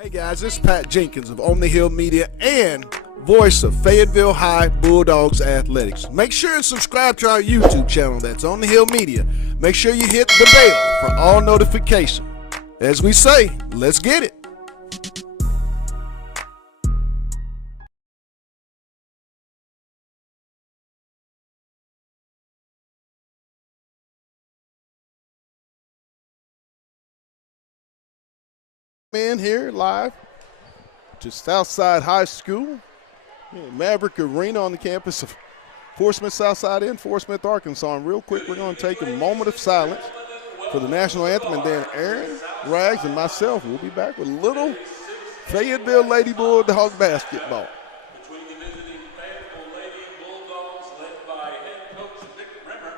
Hey guys, this is Pat Jenkins of On the Hill Media and voice of Fayetteville High Bulldogs Athletics. Make sure and subscribe to our YouTube channel, that's On the Hill Media. Make sure you hit the bell for all notifications. As we say, let's get it. In here live to Southside High School, Maverick Arena on the campus of Fort Smith Southside in Fort Smith, Arkansas. And real quick, we're going to take a moment of silence for the national anthem, and then Aaron, Rags, and myself will be back with a little Fayetteville Lady Bulldog basketball. Between the visiting Fayetteville Lady Bulldogs, led by head coach Vic Rimmer,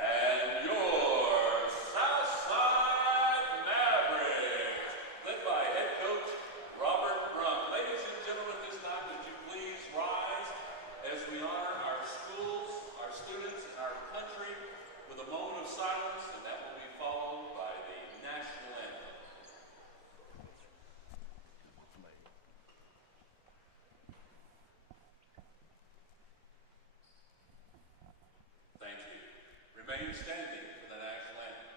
and your Southside Mavericks, led by head coach Robert Brunk. Ladies and gentlemen, at this time, would you please rise as we honor our schools, our students, and our country with a moment of silence, and that will be followed by the national anthem. Thank you. Remain standing for the national anthem.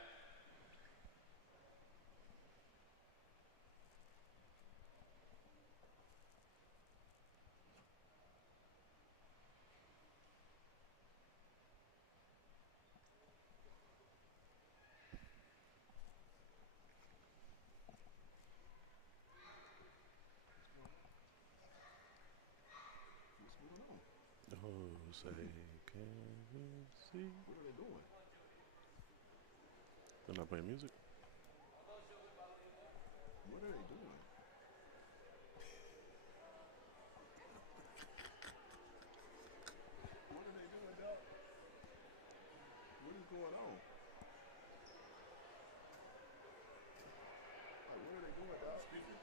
Say, can you see? What are they doing? They're not playing music. What are they doing? What are they doing, Doc? What is going on? Like, what are they doing, Doc? Speaker?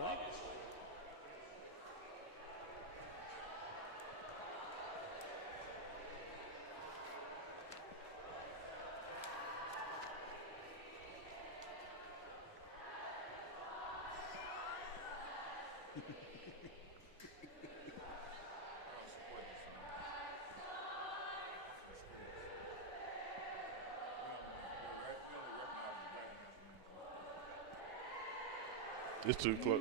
Obviously. It's too close.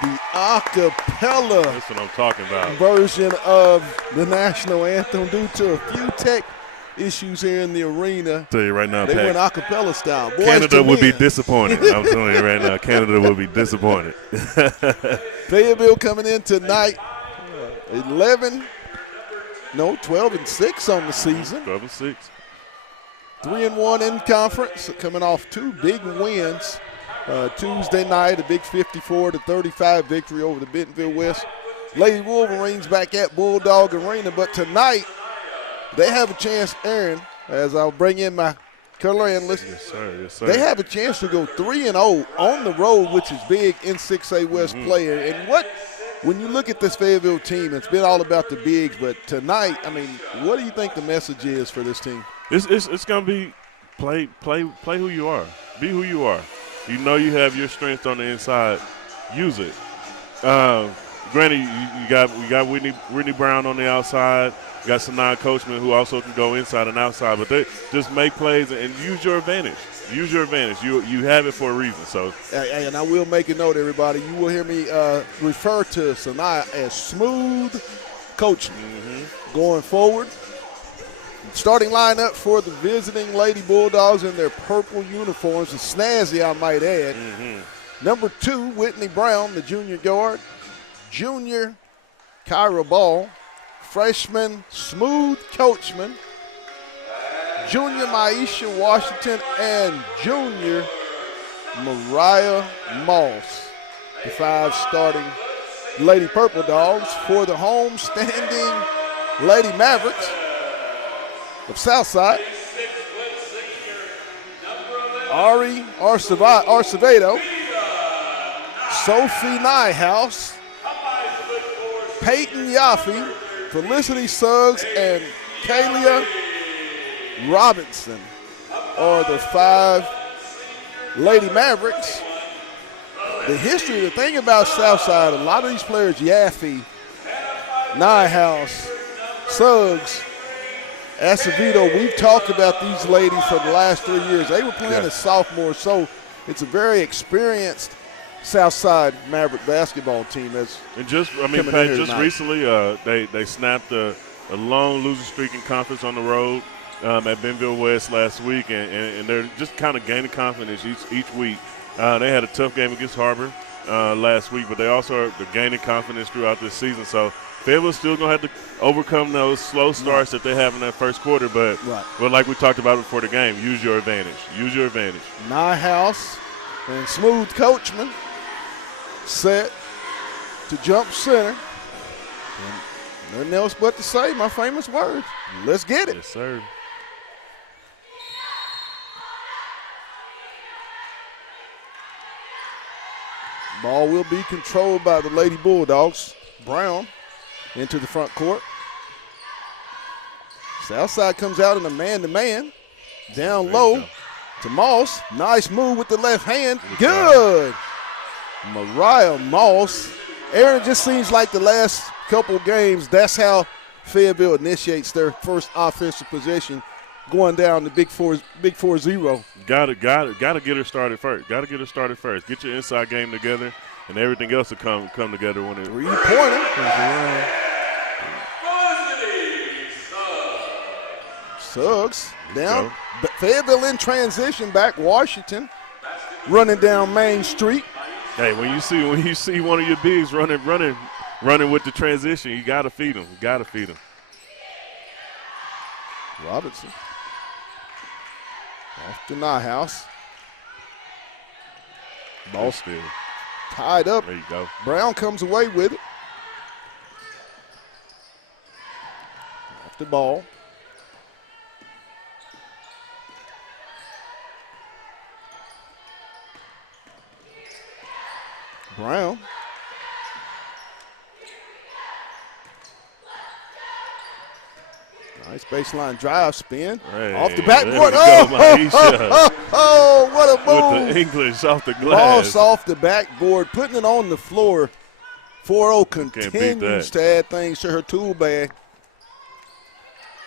The acapella That's what I'm talking about. version of the national anthem due to a few tech issues here in the arena. Tell you right now, They Pat, went acapella style. Boys Canada to would be men. disappointed. I'm telling you right now, Canada would be disappointed. Fayetteville coming in tonight, 12-6 on the season. 12-6. 3-1 in conference, coming off two big wins. Tuesday night, a big 54-35 victory over the Bentonville West Lady Wolverines back at Bulldog Arena. But tonight, they have a chance, Aaron, as I'll bring in my color analyst. Yes, sir. Yes, sir. They have a chance to go 3-0 on the road, which is big in 6A West play. And when you look at this Fayetteville team, it's been all about the bigs, but tonight, I mean, what do you think the message is for this team? It's gonna be play who you are. Be who you are. You know you have your strength on the inside. Use it. granted, you got Whitney Brown on the outside. You got Sanaa Coachman who also can go inside and outside, but they just make plays and use your advantage. Use your advantage. You have it for a reason. So, and I will make a note, everybody. You will hear me refer to Sanaa as smooth coaching going forward. Starting lineup for the visiting Lady Bulldogs in their purple uniforms, and snazzy, I might add. Number 2, Whitney Brown, the junior guard. Junior, Kyra Ball. Freshman, Smooth Coachman. Junior, Maisha Washington. And junior, Mariah Moss. The 5 starting Lady Purple Dogs for the home-standing Lady Mavericks of Southside. Ari Arcevedo. Sophie Nyhouse, Peyton Yaffe, Felicity Suggs, and Kalia Robinson are the 5 Lady Mavericks. The history, the thing about Southside, a lot of these players, Yaffe, Nyhouse, Suggs, Acevedo, we've talked about these ladies for the last 3 years. They were playing as sophomores, so it's a very experienced Southside Maverick basketball team. Just recently, they snapped a long losing streak in conference on the road at Benville West last week, and they're just kind of gaining confidence each week. They had a tough game against Harbor last week, but they also are gaining confidence throughout this season. So Fayetteville's still going to have to overcome those slow starts that they have in that first quarter, but like we talked about before the game, use your advantage. Use your advantage. Nyhouse and Smooth Coachman set to jump center. And nothing else but to say my famous words. Let's get it. Yes, sir. Ball will be controlled by the Lady Bulldogs. Brown into the front court. Southside comes out in a man-to-man. Down low to Moss. Nice move with the left hand. Good. Mariah Moss. Aaron, just seems like the last couple games, that's how Fayetteville initiates their first offensive possession, going down the big 4-0. Got to get her started first. Got to get her started first. Get your inside game together, and everything else will come together when it. 3-pointer. Suggs down. Fayetteville in transition back. Washington running down Main Street. Hey, when you see one of your bigs running with the transition, you got to feed them. Robinson off to Nyhouse. Ball still tied up. There you go. Brown comes away with it. Off the ball. Brown. Nice baseline drive spin. Hey, off the backboard. Oh, what a move. With the English off the glass. Moss off the backboard, putting it on the floor. 4-0 continues to add things to her tool bag.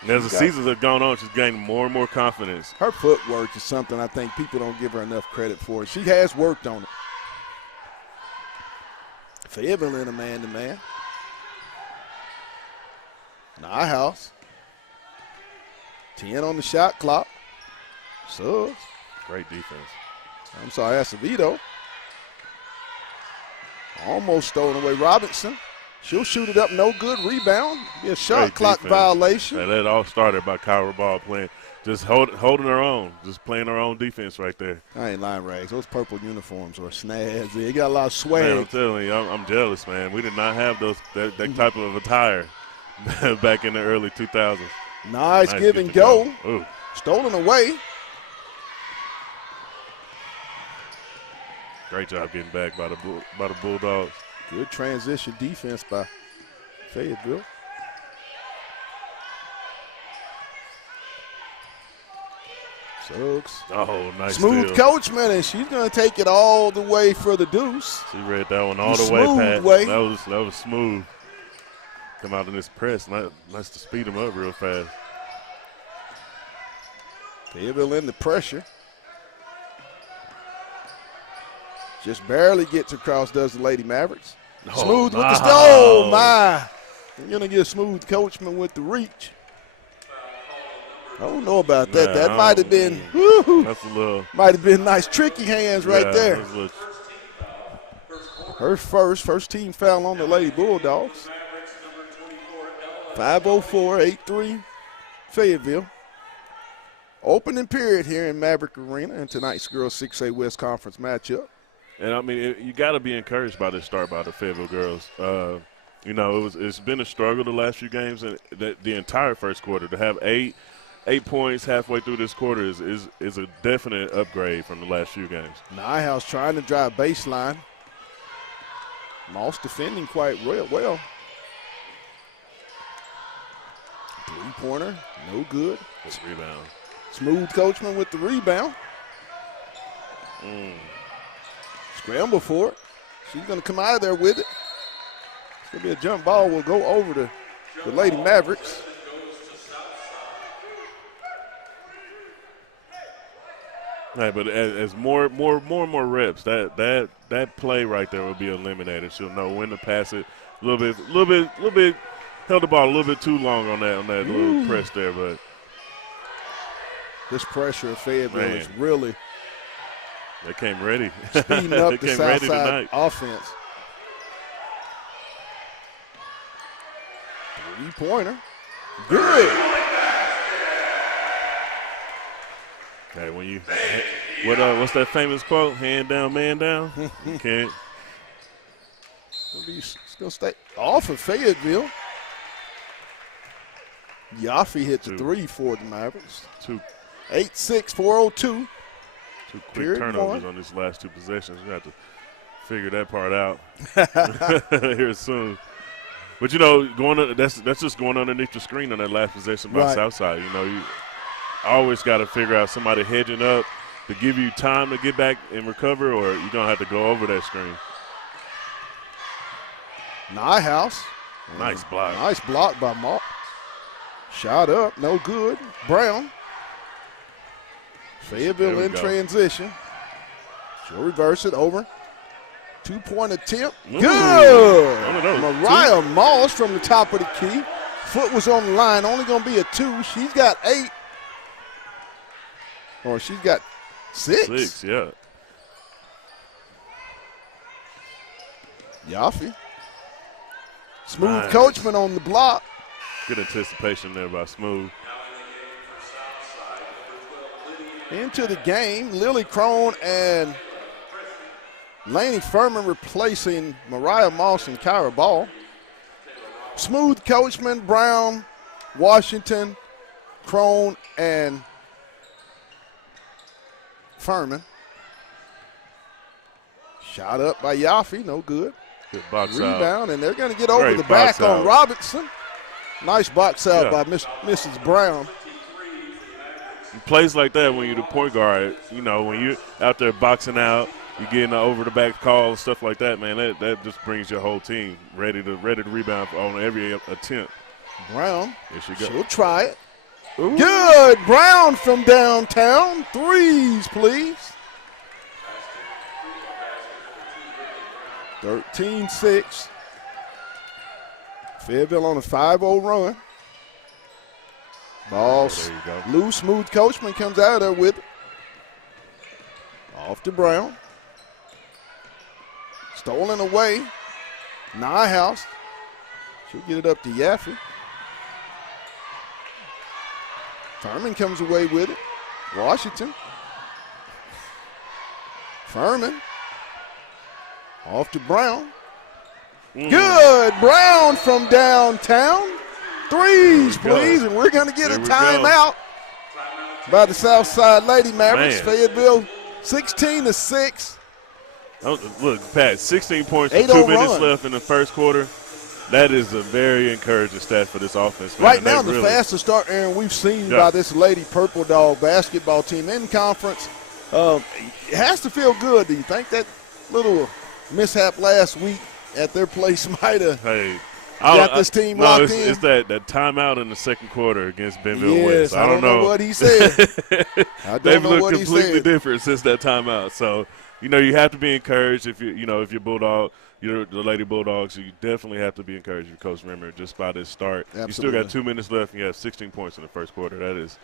And as the seasons have gone on, she's gaining more and more confidence. Her footwork is something I think people don't give her enough credit for. She has worked on it. Fayetteville in a man-to-man. Nyhouse. 10 on the shot clock. Suggs. Great defense. I'm sorry, Acevedo. Almost stolen away. Robinson. She'll shoot it up. No good. Rebound. Be a shot clock violation. And that all started by Kyra Ball playing. Just holding her own. Just playing her own defense right there. I ain't lying, Rags. Those purple uniforms are snazzy. They got a lot of swag. Man, I'm telling you, I'm jealous, man. We did not have that type of attire back in the early 2000s. Nice give and go. Ooh. Stolen away. Great job getting back by the Bulldogs. Good transition defense by Suggs. Oh, nice Smooth steal. Coachman, and she's going to take it all the way for the deuce. She read that one all the way, Pat. That was smooth. Come out in this press. Nice to speed them up real fast. Fayetteville in the pressure. Just barely gets across, does the Lady Mavericks. Smooth with the steal. Oh, my. We're going to get Smooth Coachman with the reach. I don't know about that. That might have been, that's a little. Might have been nice, tricky hands right there. Her first team foul on the Lady Bulldogs. 5:04, 8-3, Fayetteville. Opening period here in Maverick Arena in tonight's Girls 6A West Conference matchup. And, I mean, you got to be encouraged by this start by the Fayetteville girls. You know, it's been a struggle the last few games, and the entire first quarter. To have 8 points halfway through this quarter is a definite upgrade from the last few games. Nyhouse trying to drive baseline. Moss defending quite well. Three-pointer, no good. Good rebound. Smooth Coachman with the rebound. Scramble for it. She's going to come out of there with it. It's going to be a jump ball. Will go over to the Lady Mavericks. Right, but as more and more reps, that play right there will be eliminated. She'll know when to pass it. A little bit held the ball a little bit too long on that little press there, but this pressure of Fayetteville is really they came ready. Speeding up the Southside offense. Three-pointer. Good. Hey, when you what's that famous quote? Hand down, man down. You can't. It's going to stay off of Fayetteville. Yaffe hits a three for the Mavericks. 8-6, 4:02. Two quick turnovers on these last two possessions. We have to figure that part out here soon. But you know, that's just going underneath the screen on that last possession by Southside. You know, you always got to figure out somebody hedging up to give you time to get back and recover, or you're gonna have to go over that screen. Nyhouse. Nice block. Nice block by Mark. Shot up, no good. Brown. Fayetteville in transition. She'll reverse it over. Two-point attempt. Good. Mariah Moss from the top of the key. Foot was on the line. Only going to be a 2. She's got 8. Or she's got 6. 6, yeah. Yaffe. Smooth Coachman on the block. Good anticipation there by Smooth. Into the game, Lily Crone and Laney Furman replacing Mariah Moss and Kyra Ball. Smooth Coachman, Brown, Washington, Crone, and Furman. Shot up by Yaffe, no good. Good box Rebound, out. And they're going to get over the back on Robinson. Nice box out by Mrs. Brown. Plays like that when you're the point guard, you know, when you're out there boxing out, you're getting an over-the-back call, stuff like that, man, that just brings your whole team ready to rebound on every attempt. Brown, there she goes. She'll try it. Ooh. Good. Brown from downtown. Threes, please. 13-6. Fayetteville on a 5-0 run. Ball loose. Smooth Coachman comes out of there with it. Off to Brown. Stolen away. Nyhouse. She'll get it up to Yaffe. Furman comes away with it. Washington. Furman. Off to Brown. Good. Brown from downtown. Threes, please. And we're going to get a timeout by the Southside Lady Mavericks. Fayetteville 16-6. Look, Pat, 16 points with 2 minutes left in the first quarter. That is a very encouraging stat for this offense, man. Right now, the fastest start, Aaron, we've seen by this Lady Purple Dog basketball team in conference. It has to feel good. Do you think that little mishap last week at their place might have got this team locked in? It's that timeout in the second quarter against Benville Yes, West. I don't know what he said. They've looked completely different since that timeout. So, you have to be encouraged if you're Bulldog, the Lady Bulldogs. You definitely have to be encouraged with Coach Rimmer just by this start. Absolutely. You still got 2 minutes left, and you have 16 points in the first quarter. That is,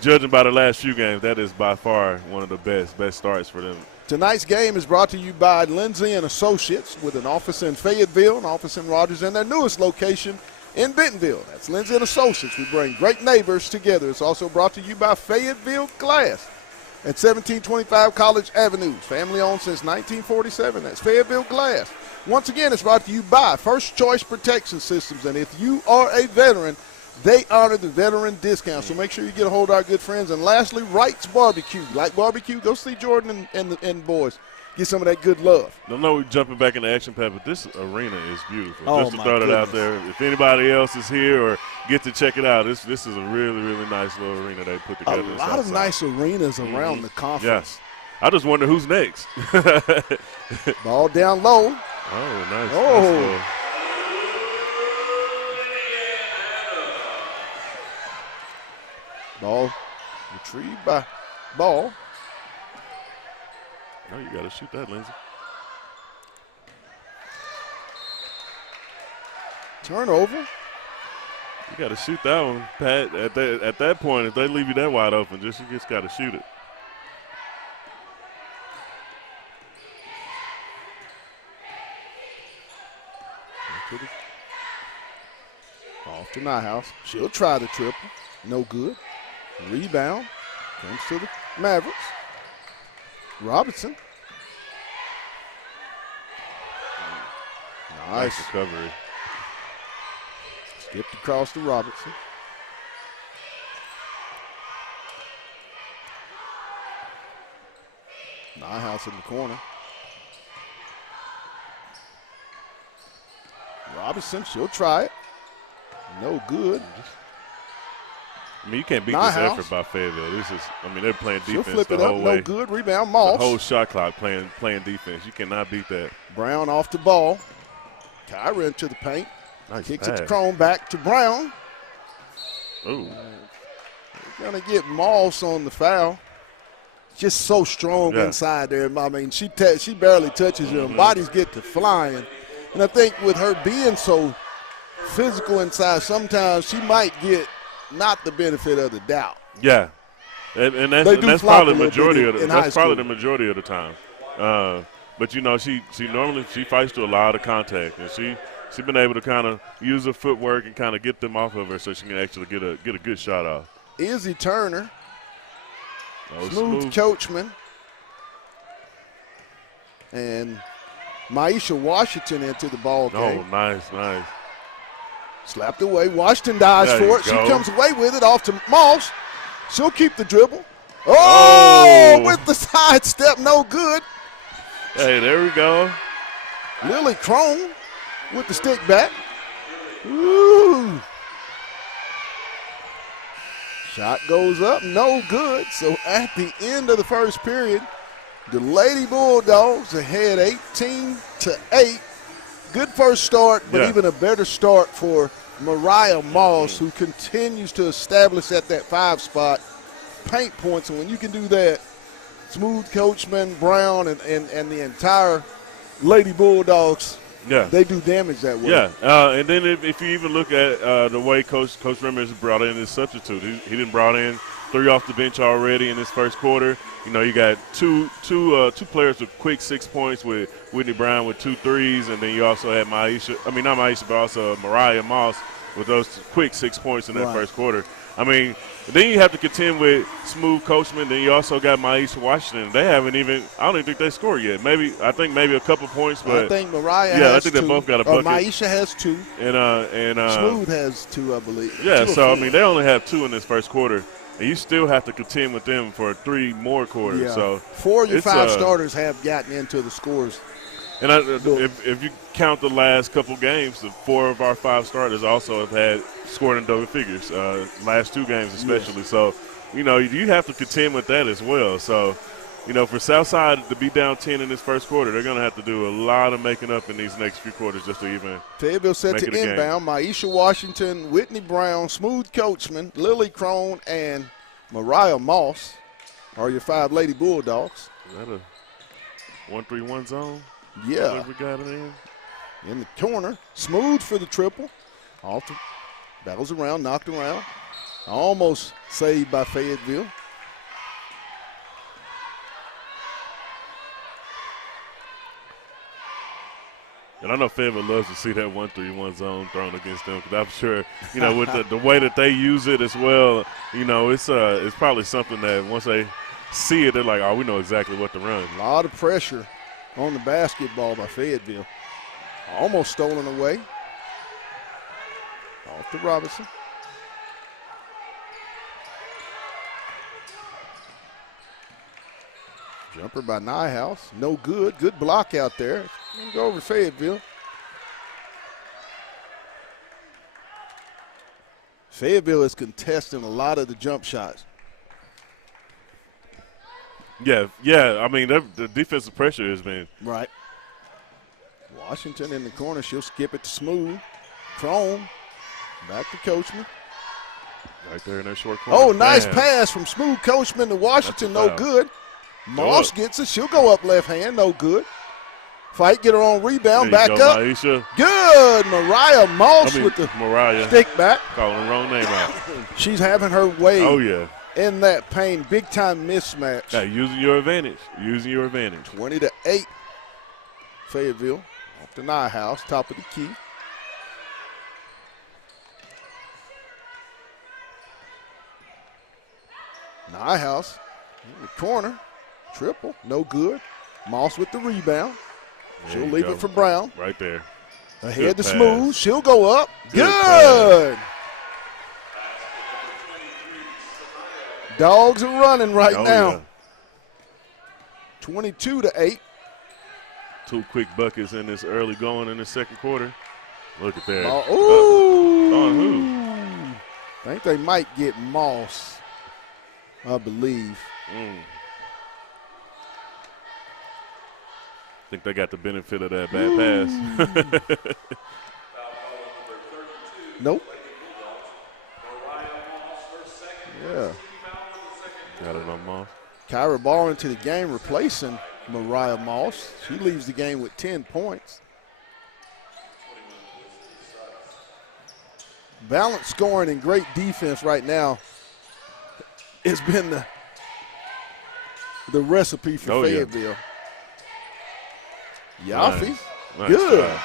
judging by the last few games, that is by far one of the best starts for them. Tonight's game is brought to you by Lindsay & Associates, with an office in Fayetteville, an office in Rogers, and their newest location in Bentonville. That's Lindsay & Associates. We bring great neighbors together. It's also brought to you by Fayetteville Glass at 1725 College Avenue. Family owned since 1947. That's Fayetteville Glass. Once again, it's brought to you by First Choice Protection Systems. And if you are a veteran, they honor the veteran discount, so make sure you get a hold of our good friends. And lastly, Wright's Barbecue. Like barbecue? Go see Jordan and the boys. Get some of that good love. I know we're jumping back into action, Pat, but this arena is beautiful. Oh, just to throw that out there. If anybody else is here or get to check it out, this is a really, really nice little arena they put together. A lot of nice arenas around the conference. Yeah. I just wonder who's next. Ball down low. Oh, nice. Oh. Nice ball retrieved by Ball. No, you got to shoot that, Lindsay. Turnover. You got to shoot that one, Pat. At that point, if they leave you that wide open, you just got to shoot it. Off to Nyhouse. She'll try the triple. No good. Rebound. Comes to the Mavericks. Robinson. Nice recovery. Skipped across to Robinson. Nyhouse in the corner. Robinson, she'll try it. No good. I mean, you can't beat this effort by Fayetteville. They're playing defense. She'll flip the it whole up. way. No good. Rebound, Moss. The whole shot clock playing defense. You cannot beat that. Brown off the ball. Kyra into the paint. Nice Kicks pass. it to Crone, back to Brown. Ooh. We're going to get Moss on the foul. Just so strong inside there. I mean, she barely touches him. Bodies get to flying. And I think with her being so physical inside, sometimes she might get not the benefit of the doubt. Yeah, and that's probably the majority of the majority of the time. But she normally fights to a lot of contact, and she's been able to kind of use her footwork and kind of get them off of her so she can actually get a good shot off. Izzy Turner, smooth Coachman, and Maisha Washington into the ball game. Oh, nice. Slapped away. Washington dives for it. She comes away with it off to Moss. She'll keep the dribble. Oh, with the sidestep, no good. Hey, there we go. Lily Crone with the stick back. Ooh. Shot goes up, no good. So at the end of the first period, the Lady Bulldogs ahead 18-8. Good first start, but even a better start for Mariah Moss, who continues to establish at that 5 spot paint points. And when you can do that, Smooth Coachman, Brown, and the entire Lady Bulldogs, they do damage that way. Yeah, and then if you even look at the way Coach Remmers brought in his substitute, he didn't brought in 3 off the bench already in this first quarter. You got two players with quick 6 points with Whitney Brown with 2 threes, and then you also had Mariah Moss with those quick 6 points in that first quarter. Then you have to contend with Smooth Coachman. Then you also got Maisha Washington. They haven't even – I don't even think they scored yet. I think maybe a couple points. But I think Mariah has 2. I think they both got a bucket. Maisha has 2. And Smooth has 2, I believe. Yeah, so, they only have 2 in this first quarter. And you still have to contend with them for 3 more quarters. Yeah. So 4 of your 5 starters have gotten into the scores And if you count the last couple games, the 4 of our 5 starters also have had scored in double figures, last 2 games especially. Yes. So, you have to contend with that as well. So, for Southside to be down 10 in this first quarter, they're going to have to do a lot of making up in these next few quarters just to even Fayetteville set make to inbound. Maisha Washington, Whitney Brown, Smooth Coachman, Lily Crone, and Mariah Moss are your 5 Lady Bulldogs. Is that a 1-3-1 zone? Yeah. We got it in the corner. Smooth for the triple. Alter battles around, knocked around. Almost saved by Fayetteville. And I know Fayetteville loves to see that 1-3-1 zone thrown against them because I'm sure, with the way that they use it as well, it's probably something that once they see it, they're like, oh, we know exactly what to run. A lot of pressure on the basketball by Fayetteville. Almost stolen away. Off to Robinson. Jumper by Nyhouse. No good. Good block out there. Go over to Fayetteville. Fayetteville is contesting a lot of the jump shots. Yeah. I mean, the defensive pressure has been. Right. Washington in the corner. She'll skip it to Smooth. Crone. Back to Coachman. Right there in that short corner. Oh, nice pass from Smooth Coachman to Washington. No good. Moss gets it. She'll go up left hand. No good. Fight, get her on rebound. Back up. Maisha. Good. Mariah Moss with the stick back. Calling the wrong name out. She's having her way. Oh, yeah. In that pain. Big time mismatch. Yeah, using your advantage. 20-8. Fayetteville. Off the Nyhouse. Top of the key. Nyhouse in the corner. Triple. No good. Moss with the rebound. She'll leave it for Brown. Right there. Ahead to Smooth. She'll go up. Good. Dogs are running right now. Yeah. 22-8. 2 quick buckets in this early going in the second quarter. Look at that. Ooh. On who? I think they might get Moss, I believe. I think they got the benefit of that bad pass. Nope. Yeah. Got it on Moss. Kyra Ball into the game, replacing Mariah Moss. She leaves the game with 10 points. Balanced scoring and great defense right now has been the recipe for Fayetteville. Yaffe, nice. Good.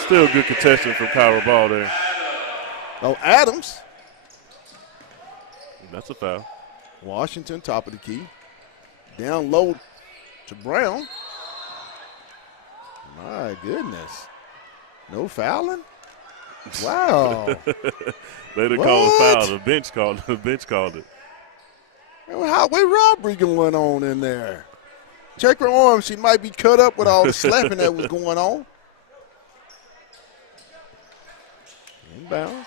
Still good contesting from Kyra Ball there. Oh, Adams. That's a foul. Washington, top of the key. Down low to Brown. My goodness. No fouling? Wow. They didn't call a foul. The bench called it. Highway robbery going on in there. Check her arm. She might be cut up with all the slapping that was going on. Inbounds.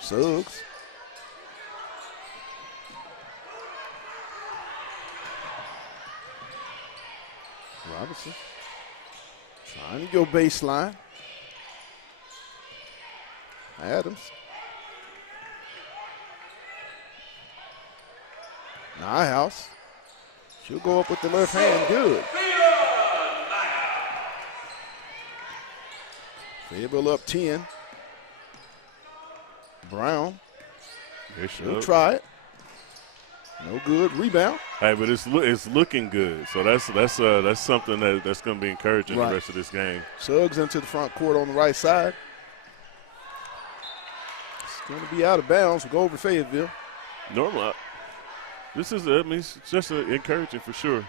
Suggs. Robinson. Trying to go baseline. Adams. Nyhouse. She'll go up with the left hand. Good. Fayetteville up 10. Brown. She'll try it. No good. Rebound. Hey, but it's looking good. So that's something that's going to be encouraging the rest of this game. Suggs into the front court on the right side. It's going to be out of bounds. We'll go over to Fayetteville. Normal. It's just encouraging for sure.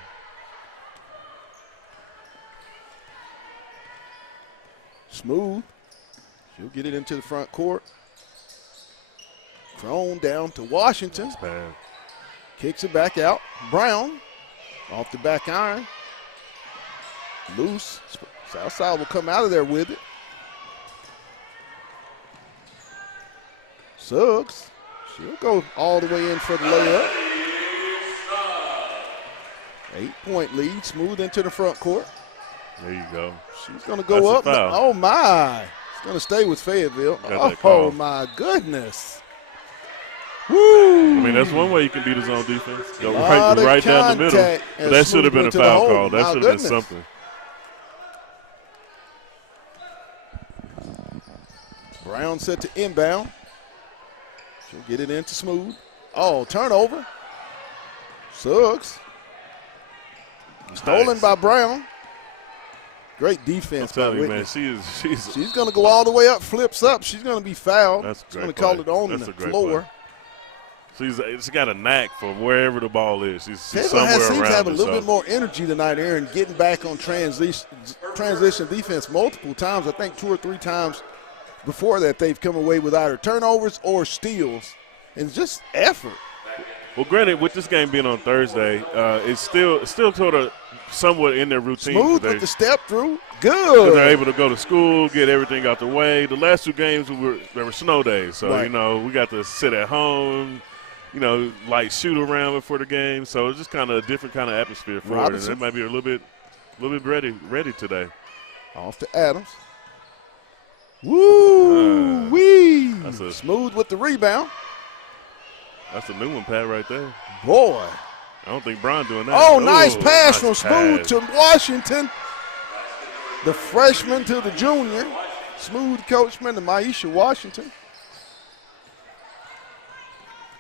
Smooth. She'll get it into the front court. Crone down to Washington. Kicks it back out. Brown off the back iron. Loose. Southside will come out of there with it. Suggs, she'll go all the way in for the layup. 8-point lead, smooth into the front court. There you go. She's going to go up. Oh, my. It's going to stay with Fayetteville. Oh, my goodness. Woo. I mean, that's one way you can beat his own defense. Go right down the middle. But that should have been a foul call. That should have been something. Brown set to inbound. She'll get it into Smooth. Oh, turnover. Suggs. Stolen by Brown. Great defense by Whitney. Man, she's going to go all the way up, flips up. She's going to be fouled. That's going to call it on the floor. She's got a knack for wherever the ball is. She's somewhere around. Seems to have a little bit more energy tonight, Aaron, getting back on transition defense multiple times. I think 2 or 3 times before that they've come away with either turnovers or steals. And just effort. Well, granted, with this game being on Thursday, it's still sort of somewhat in their routine. Smooth with the step through. Good. They're able to go to school, get everything out the way. The last 2 games, there were snow days. So, right. We got to sit at home, light shoot around before the game. So it's just kind of a different kind of atmosphere for it. And it might be a little bit ready today. Off to Adams. Woo! Wee! Smooth with the rebound. That's a new one, Pat, right there. Boy. I don't think Brown doing that. Oh, nice pass from Smooth to Washington. The freshman to the junior. Smooth coachman to Maisha Washington.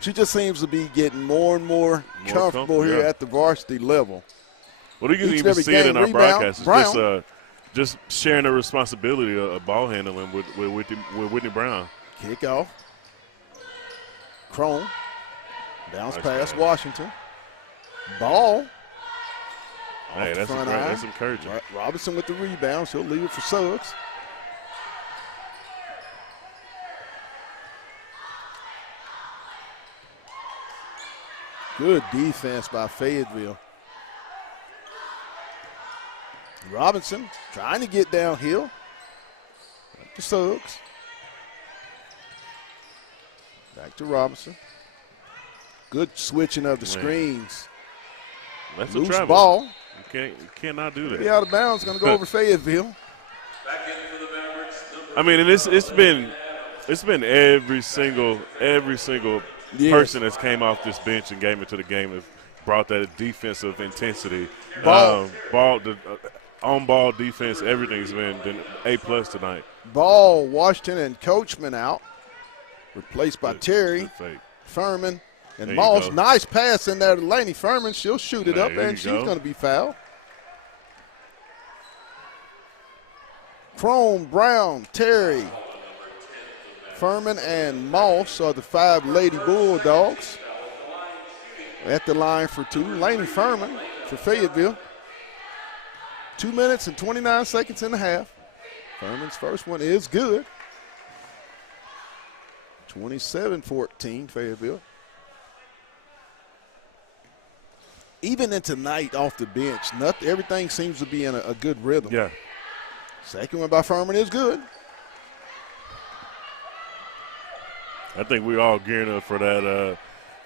She just seems to be getting more and more comfortable here at the varsity level. Well, you can even see it in our broadcast. It's just sharing the responsibility of ball handling with Whitney Brown. Kick off. Crone. Bounce pass, Washington. Ball. Hey, that's encouraging. Robinson with the rebound. She'll leave it for Suggs. Good defense by Fayetteville. Robinson trying to get downhill. Back to Suggs. Back to Robinson. Good switching of the screens. That's loose a travel. Ball. You cannot do that. Be out of bounds. Going to go over Fayetteville. I mean, and it's been every single person that's came off this bench and came into the game has brought that defensive intensity. On-ball defense, everything's been A+ tonight. Ball, Washington, and Coachman out. Replaced by Terry, Furman, and Moss. Nice pass in there to Laney Furman. She'll shoot it up, and she's going to be fouled. Crone, Brown, Terry, Furman, and Moss are the 5 Lady Bulldogs. At the line for 2. Laney Furman for Fayetteville. 2 minutes and 29 seconds in the half. Furman's first one is good. 27-14 Fayetteville. Even in tonight off the bench, everything seems to be in a good rhythm. Yeah. Second one by Furman is good. I think we all gearing up for that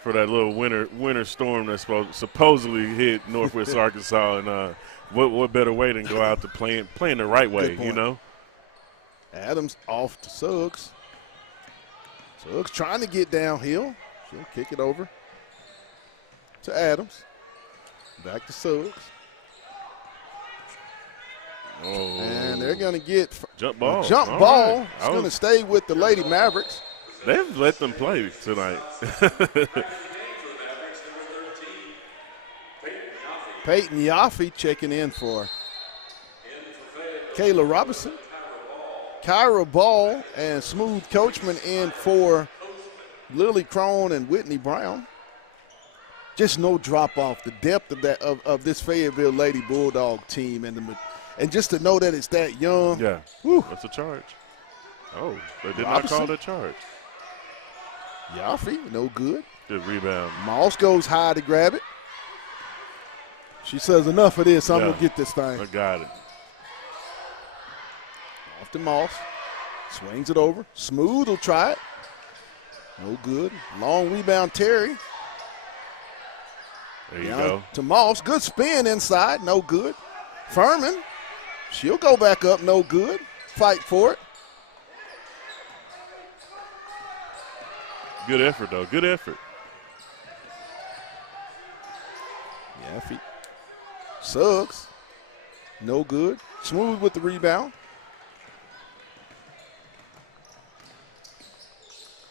little winter storm that's supposedly hit Northwest Arkansas, and what better way than go out to playing the right way, Adams off to Suggs. Suggs trying to get downhill. She'll kick it over to Adams. Back to Suggs. Oh. And they're going to get jump ball. Ball. Right. It's going to stay with the Lady Mavericks. They've let them play tonight. Peyton Yaffe checking in for Kayla Robinson. Kyra Ball and Smooth Coachman in for Lily Crone and Whitney Brown. Just no drop off. The depth of this Fayetteville Lady Bulldog team, and just to know that it's that young. Yeah, whew. That's a charge. Oh, they did not call that charge. Yaffe, no good. Good rebound. Moss goes high to grab it. She says, enough of this. I'm going to get this thing. I got it. to Moss. Swings it over. Smooth will try it. No good. Long rebound, Terry. There you Down go. to Moss. Good spin inside. No good. Furman. She'll go back up. No good. Fight for it. Good effort, though. Good effort. Yeah, feet. Suggs. No good. Smooth with the rebound.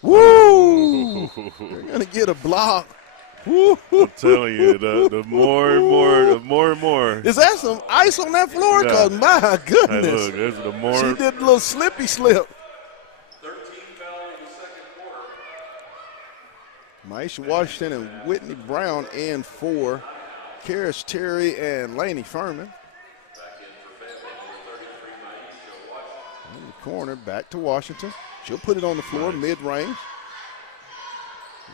Woo! They're going to get a block. Woo! I'm telling you, the more and more. Is that some ice on that floor? Because, my goodness. Hey, look, there's the more. She did a little slippy slip. 13 foul in the second quarter. Maisha Washington and Whitney Brown in for Karis Terry and Laney Furman. Back in for Fayetteville, number 33, Maisha Washington. In the corner, back to Washington. She'll put it on the floor, mid-range.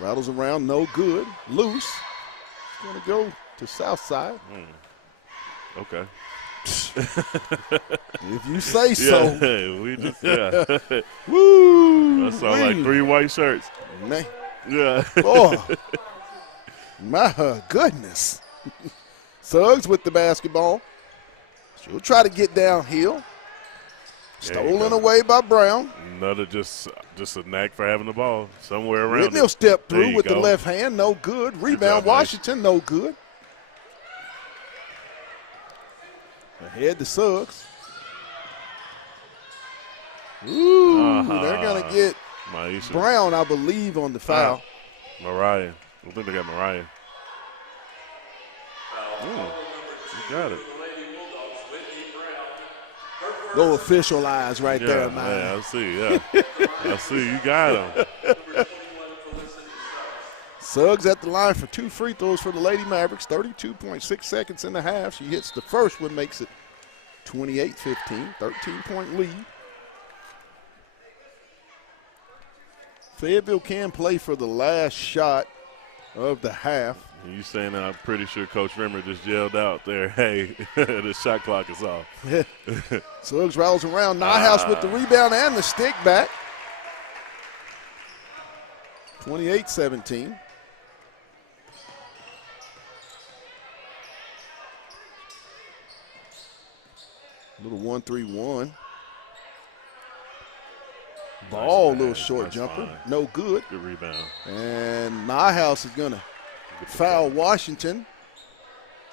Rattles around, no good. Loose. It's going to go to Southside. Okay. If you say so. Yeah, we just, yeah. Woo! I saw like 3 white shirts. Man. Yeah. Oh, my goodness. Suggs with the basketball. She'll try to get downhill. Stolen away by Brown. Another just a knack for having the ball somewhere around. Whitney will step There through you with the go. left hand. No good. Rebound, job, Washington, no good. Ahead to Suggs. Ooh, they're going to get Maisha. Brown, I believe, on the foul. Mariah. I think they got Mariah. Foul You got it. the Lady Bulldogs, Whitney Brown. Her first Go official eyes right there, Yeah, man. yeah, I see. Yeah, I see. You got him. number 21, Felicity Suggs. Suggs at the line for 2 free throws for the Lady Mavericks. 32.6 seconds in the half. She hits the first one, makes it 28-15, 13-point lead. Fayetteville can play for the last shot of the half. You saying that? I'm pretty sure Coach Rimmer just yelled out there, "Hey, the shot clock is off." Suggs rattles around. Nyhouse with the rebound and the stick back. 28-17. Little 1-3-1. Ball, little short Nice jumper. find. No good. Good rebound. And Nyhouse is going to foul Washington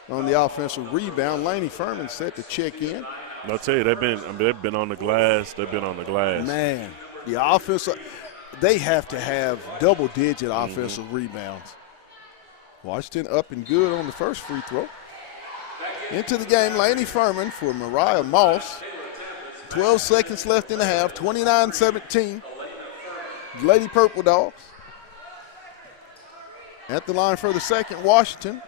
on the offensive rebound. Laney Furman set to check in. I'll tell you, they've been on the glass. They've been on the glass. Man, the offensive, they have to have double-digit offensive rebounds. Washington up and good on the first free throw. Into the game, Laney Furman for Mariah Moss. 12 seconds left in the half, 29-17. Lady Purple Dogs. At the line for the second, Washington.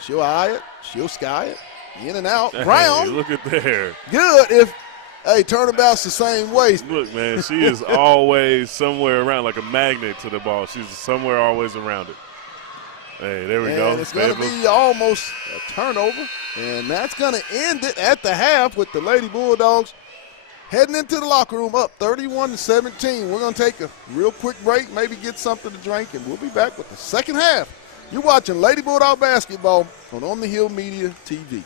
She'll eye it. She'll sky it. In and out. Brown. Hey, look at there. Good if, turnabout's the same way. Look, man, she is always somewhere around, like a magnet to the ball. She's somewhere always around it. Hey, there we go. And it's going to be almost a turnover. And that's going to end it at the half with the Lady Bulldogs heading into the locker room up 31-17. We're going to take a real quick break, maybe get something to drink, and we'll be back with the second half. You're watching Lady Bulldog basketball on the Hill Media TV.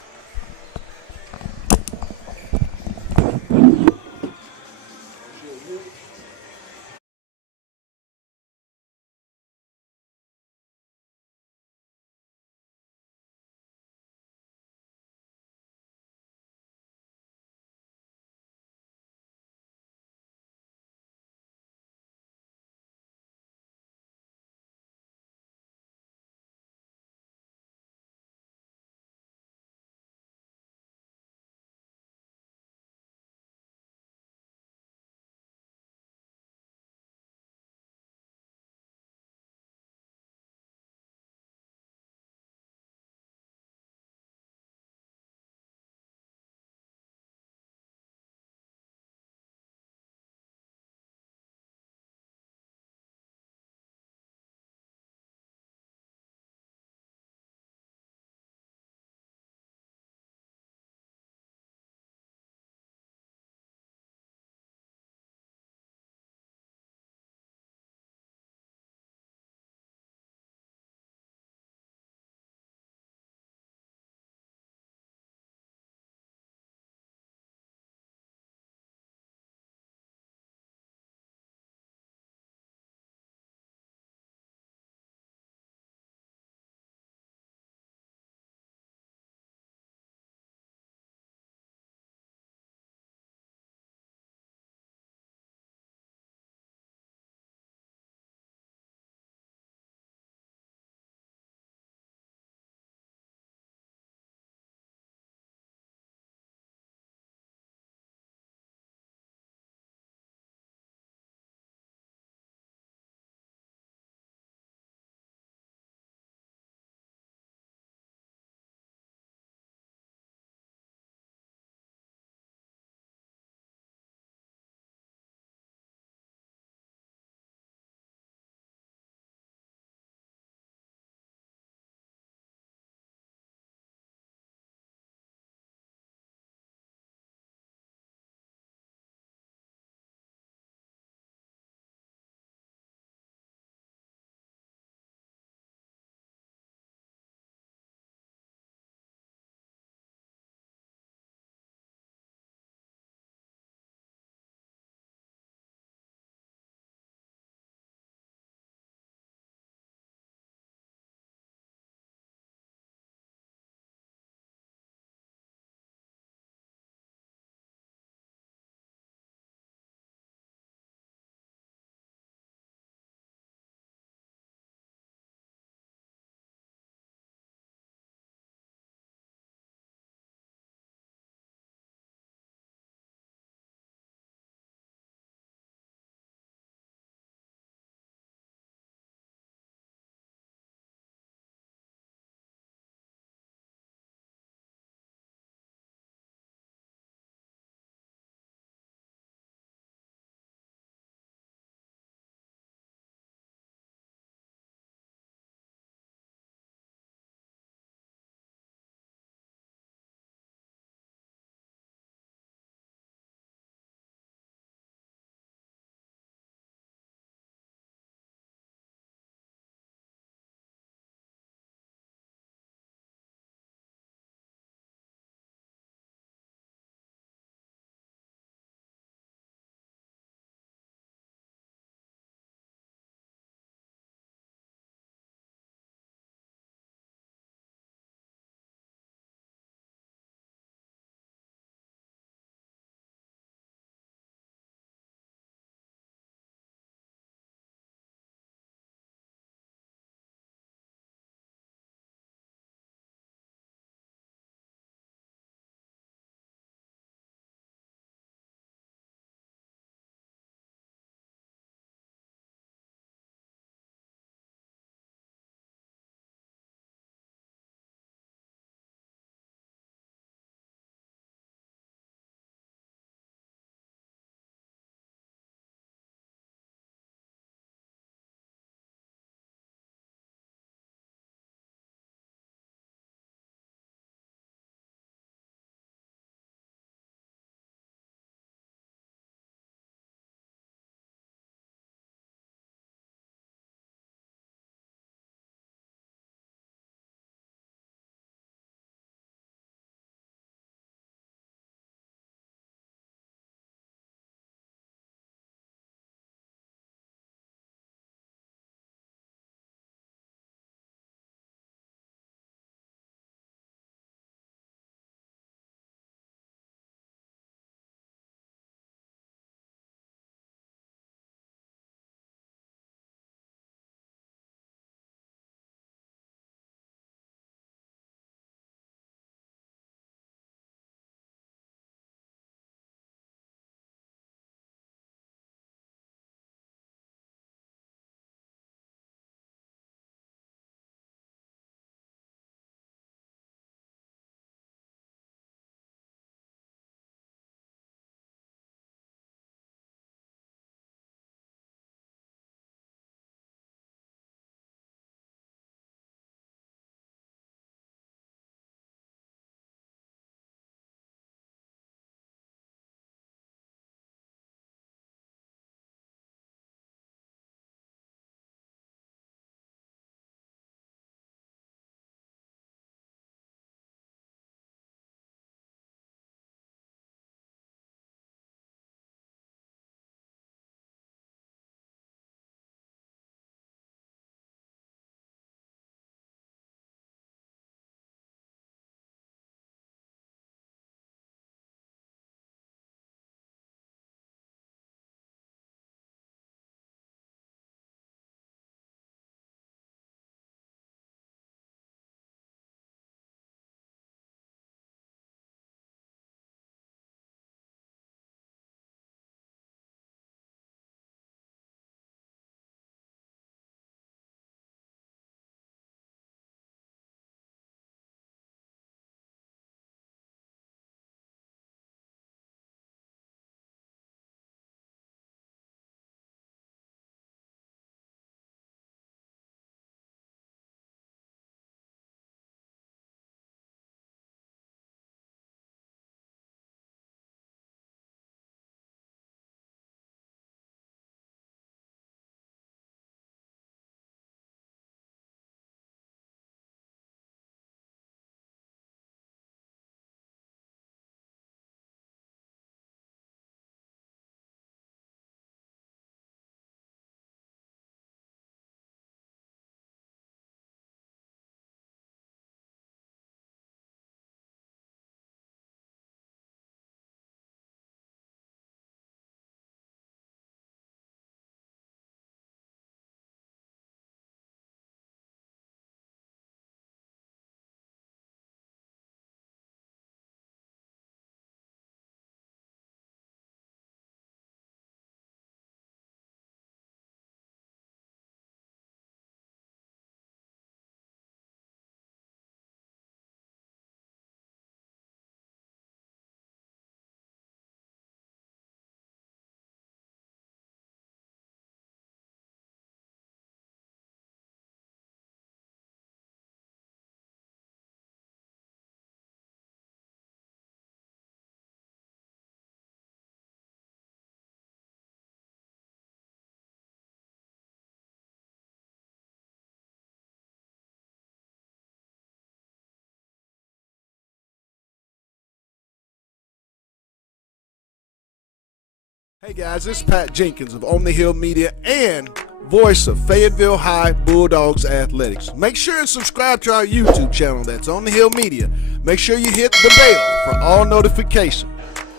Hey guys, this is Pat Jenkins of On the Hill Media and voice of Fayetteville High Bulldogs Athletics. Make sure and subscribe to our YouTube channel. That's On the Hill Media. Make sure you hit the bell for all notifications.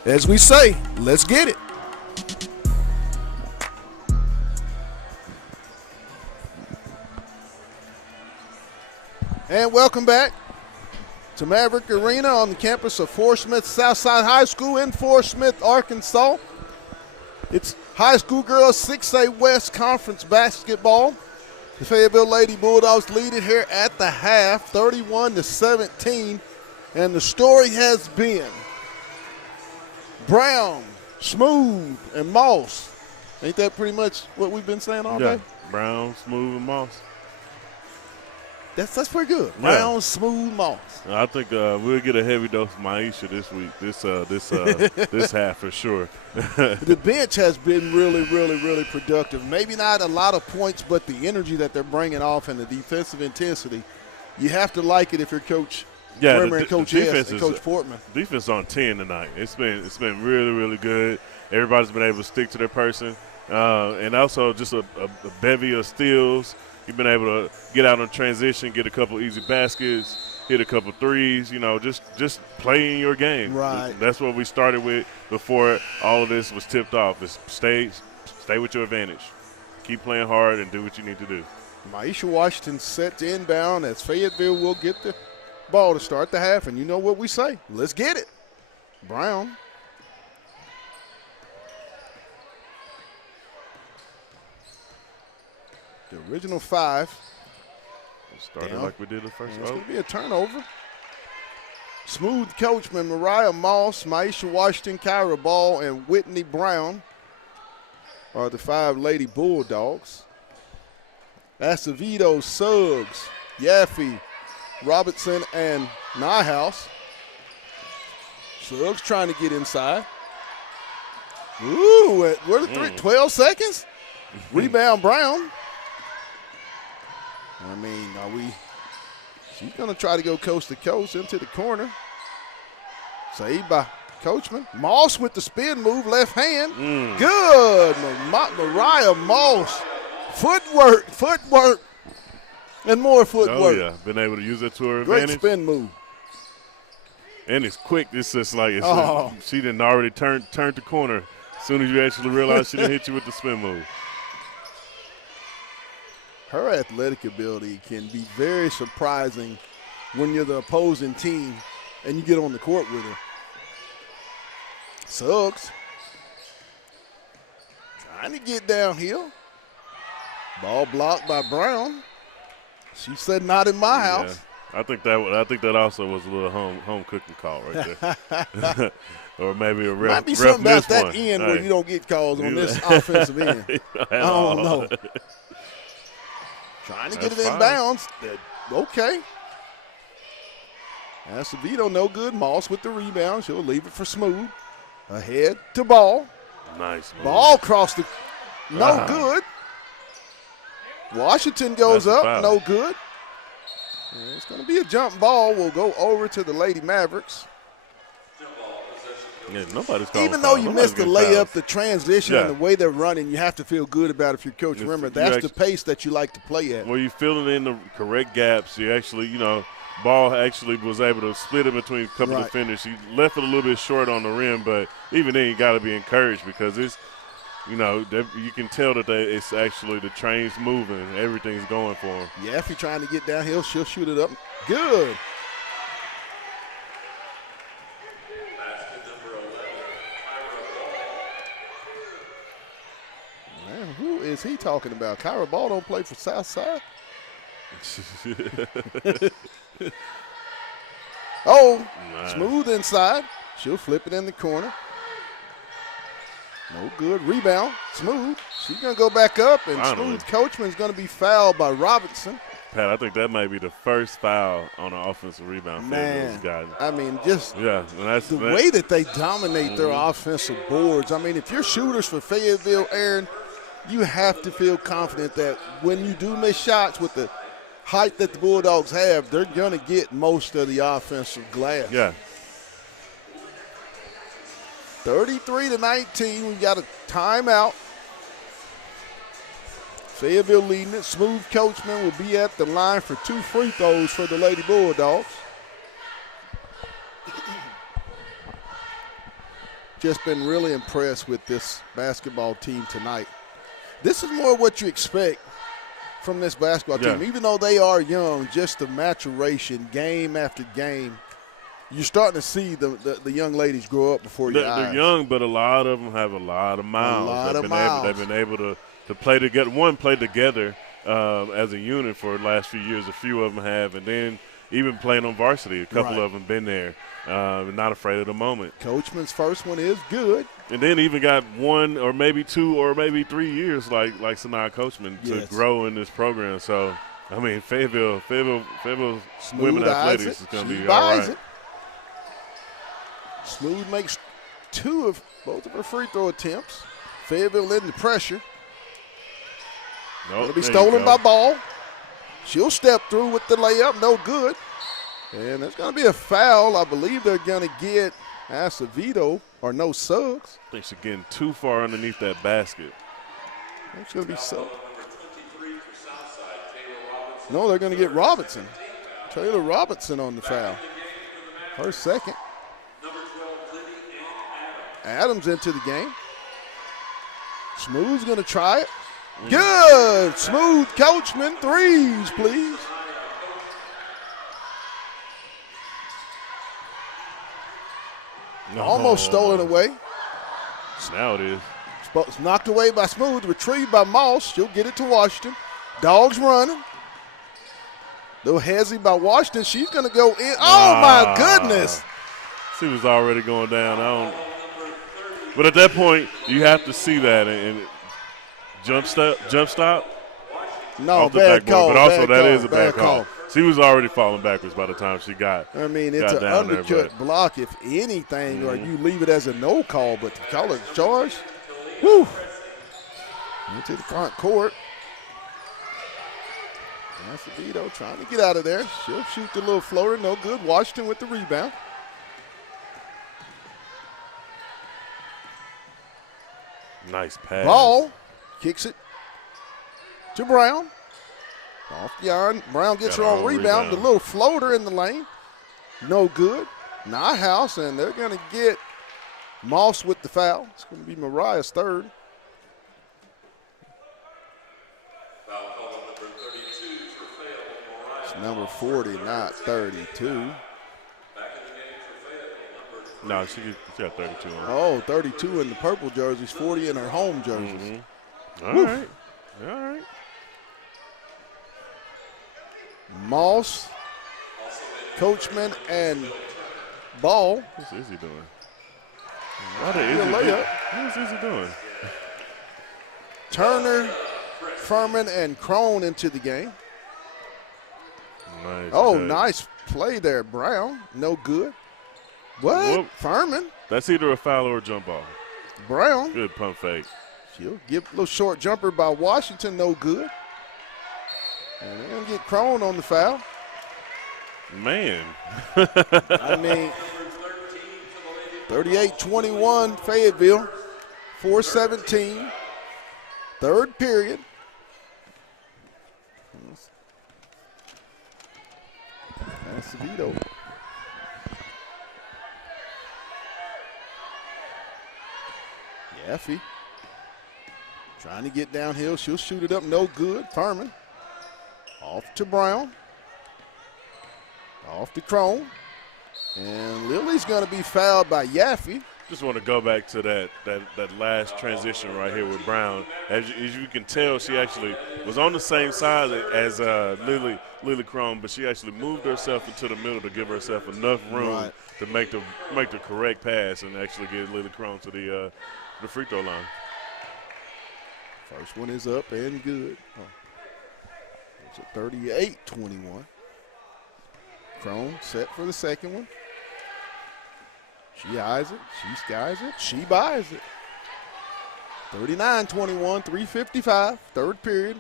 As we say, let's get it. And welcome back to Maverick Arena on the campus of Fort Smith Southside High School in Fort Smith, Arkansas. It's high school girls 6A West Conference basketball. The Fayetteville Lady Bulldogs lead it here at the half, 31-17. And the story has been Brown, Smooth, and Moss. Ain't that pretty much what we've been saying all day? Brown, Smooth, and Moss. That's pretty good. Brown, Smooth, Moss. I think we'll get a heavy dose of Maisha this week, this half for sure. The bench has been really productive. Maybe not a lot of points, but the energy that they're bringing off and the defensive intensity, you have to like it if you're Coach Bremer and Coach S and Coach Portman. Defense on 10 tonight. It's been really good. Everybody's been able to stick to their person, and also just a bevy of steals. You've been able to get out on transition, get a couple easy baskets, hit a couple threes, just playing your game. Right. That's what we started with before all of this was tipped off. Is stay with your advantage. Keep playing hard and do what you need to do. Maisha Washington set to inbound as Fayetteville will get the ball to start the half, and you know what we say. Let's get it. Brown. The original 5. Started like we did the first. It's going to be a turnover. Smooth coachman Mariah Moss, Maisha Washington, Kyra Ball, and Whitney Brown are the 5 Lady Bulldogs. Acevedo, Suggs, Yaffe, Robertson, and Nyhouse. Suggs trying to get inside. Ooh, where the 12 seconds? Rebound Brown. I mean, she's going to try to go coast to coast into the corner. Saved by Coachman. Moss with the spin move, left hand. Good. Mariah Moss. Footwork, and more footwork. Oh, yeah. Been able to use it to her advantage. Great spin move. And it's quick. It's just like she didn't already turn the corner as soon as you actually realize she didn't hit you with the spin move. Her athletic ability can be very surprising when you're the opposing team and you get on the court with her. Suggs trying to get downhill. Ball blocked by Brown. She said, "Not in my house." I think that also was a little home cooking call right there, or maybe a ref. Might be something about that one. end where you don't get calls on this offensive end. I don't know. Trying to get it in bounds. Okay. Acevedo no good. Moss with the rebound. She'll leave it for Smooth. Ahead to Ball. Nice move. Ball crossed the – no good. Washington goes up. No good. And it's going to be a jump ball. We'll go over to the Lady Mavericks. Yeah, nobody's calling Even though you missed the layup, fouls. the transition, and the way they're running, you have to feel good about it if you're Coach. Remember, that's the pace that you like to play at. Well, you're filling in the correct gaps. You actually, Ball actually was able to split it between a couple of defenders. He left it a little bit short on the rim, but even then you got to be encouraged because it's, you can tell that it's actually the train's moving. Everything's going for him. Yeah, if you're trying to get downhill, she'll shoot it up. Good. Man, who is he talking about? Kyra Ball don't play for Southside? Smooth inside. She'll flip it in the corner. No good. Rebound. Smooth. She's going to go back up, and Smooth Coachman's going to be fouled by Robinson. Pat, I think that might be the first foul on an offensive rebound. Man, I mean, just the way that they dominate their offensive boards. I mean, if you're shooters for Fayetteville, Aaron, you have to feel confident that when you do miss shots with the height that the Bulldogs have, they're going to get most of the offensive glass. Yeah. 33-19. We've got a timeout. Fayetteville leading it. Smooth Coachman will be at the line for 2 free throws for the Lady Bulldogs. Just been really impressed with this basketball team tonight. This is more what you expect from this basketball team. Even though they are young, just the maturation game after game. You're starting to see the young ladies grow up before your eyes. They're young, but a lot of them have a lot of miles. They've been able to play together. One, play together as a unit for the last few years. A few of them have. And then even playing on varsity, a couple of them been there. Not afraid of the moment. Coachman's first one is good. And then even got 1 or maybe 2 or maybe 3 years like Sanaa Coachman to grow in this program. So, I mean, Fayetteville women athletics is going to be all right. Smooth makes 2 of both of her free throw attempts. Fayetteville in the pressure. It'll be stolen by Ball. She'll step through with the layup, no good. And there's going to be a foul. I believe they're going to get Acevedo or no Suggs. I think she's getting too far underneath that basket. It's going to be Suggs. No, they're going to get Robinson. Taylor Robinson on the foul. Her second. Adams into the game. Smooth's going to try it. Good. Smooth Coachman. Threes, please. Almost stolen away. Now it is. It's knocked away by Smooth. Retrieved by Moss. She'll get it to Washington. Dogs running. Little hezzy by Washington. She's going to go in. Oh, my goodness. She was already going down. But at that point, you have to see that and jump stop. No, bad call. But also that is a bad call. She was already falling backwards by the time she got. I mean, it's an undercut block, if anything, or you leave it as a no call. But to call it a charge, whew. Into the front court. Acevedo trying to get out of there. She'll shoot the little floater, no good. Washington with the rebound. Nice pass. Ball kicks it to Brown. Off the iron. Brown gets her on rebound. The little floater in the lane. No good. Nyhouse, and they're going to get Moss with the foul. It's going to be Mariah's third. It's number 40, not 32. No, she got 32 on. Oh, 32 in the purple jerseys, 40 in her home jerseys. Mm-hmm. All right. Moss, Coachman, and Ball. What's Izzy doing? What is Izzy doing? Turner, Furman, and Crone into the game. Nice play there, Brown. No good. What? Whoop. Furman? That's either a foul or a jump ball. Brown. Good pump fake. She'll give a little short jumper by Washington, no good. And they're going to get Crone on the foul. Man. I mean, 38-21 Fayetteville, 4:17, third period. Acevedo. Yaffe trying to get downhill. She'll shoot it up, no good. Furman. Off to Brown. Off to Crone. And Lily's going to be fouled by Yaffe. Just want to go back to that last transition right here with Brown. As you can tell, she actually was on the same side as Lily Crone, but she actually moved herself into the middle to give herself enough room to make the correct pass and actually get Lily Crone to the free throw line. First one is up and good. It's a 38-21. Crone set for the second one. She eyes it. She skies it. She buys it. 39-21, 3:55, third period.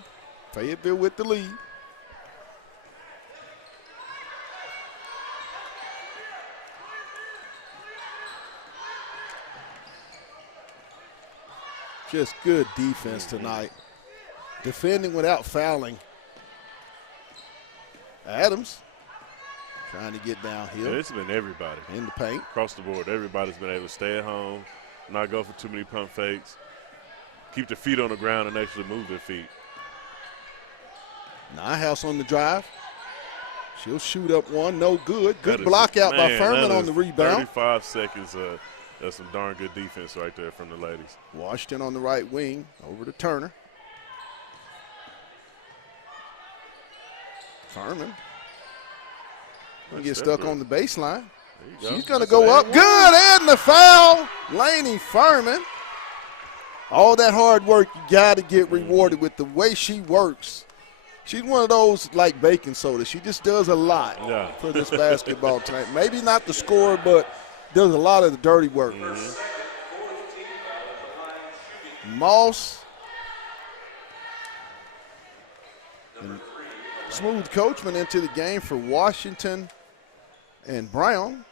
Fayetteville with the lead. Just good defense tonight. Defending without fouling. Adams trying to get downhill. Yeah, it's been everybody. In the paint. Across the board, everybody's been able to stay at home, not go for too many pump fakes, keep their feet on the ground and actually move their feet. Nyhouse on the drive. She'll shoot up one, no good. Good block out by Furman on the rebound. 35 seconds. That's some darn good defense right there from the ladies. Washington on the right wing, over to Turner. Furman. Gonna get stuck on the baseline. She's going to go up. Good, and the foul. Laney Furman. All that hard work, you got to get rewarded with the way she works. She's one of those like baking soda. She just does a lot for this basketball tonight. Maybe not the score, but does a lot of the dirty work. Moss. And smooth coachman into the game for Washington and Brown.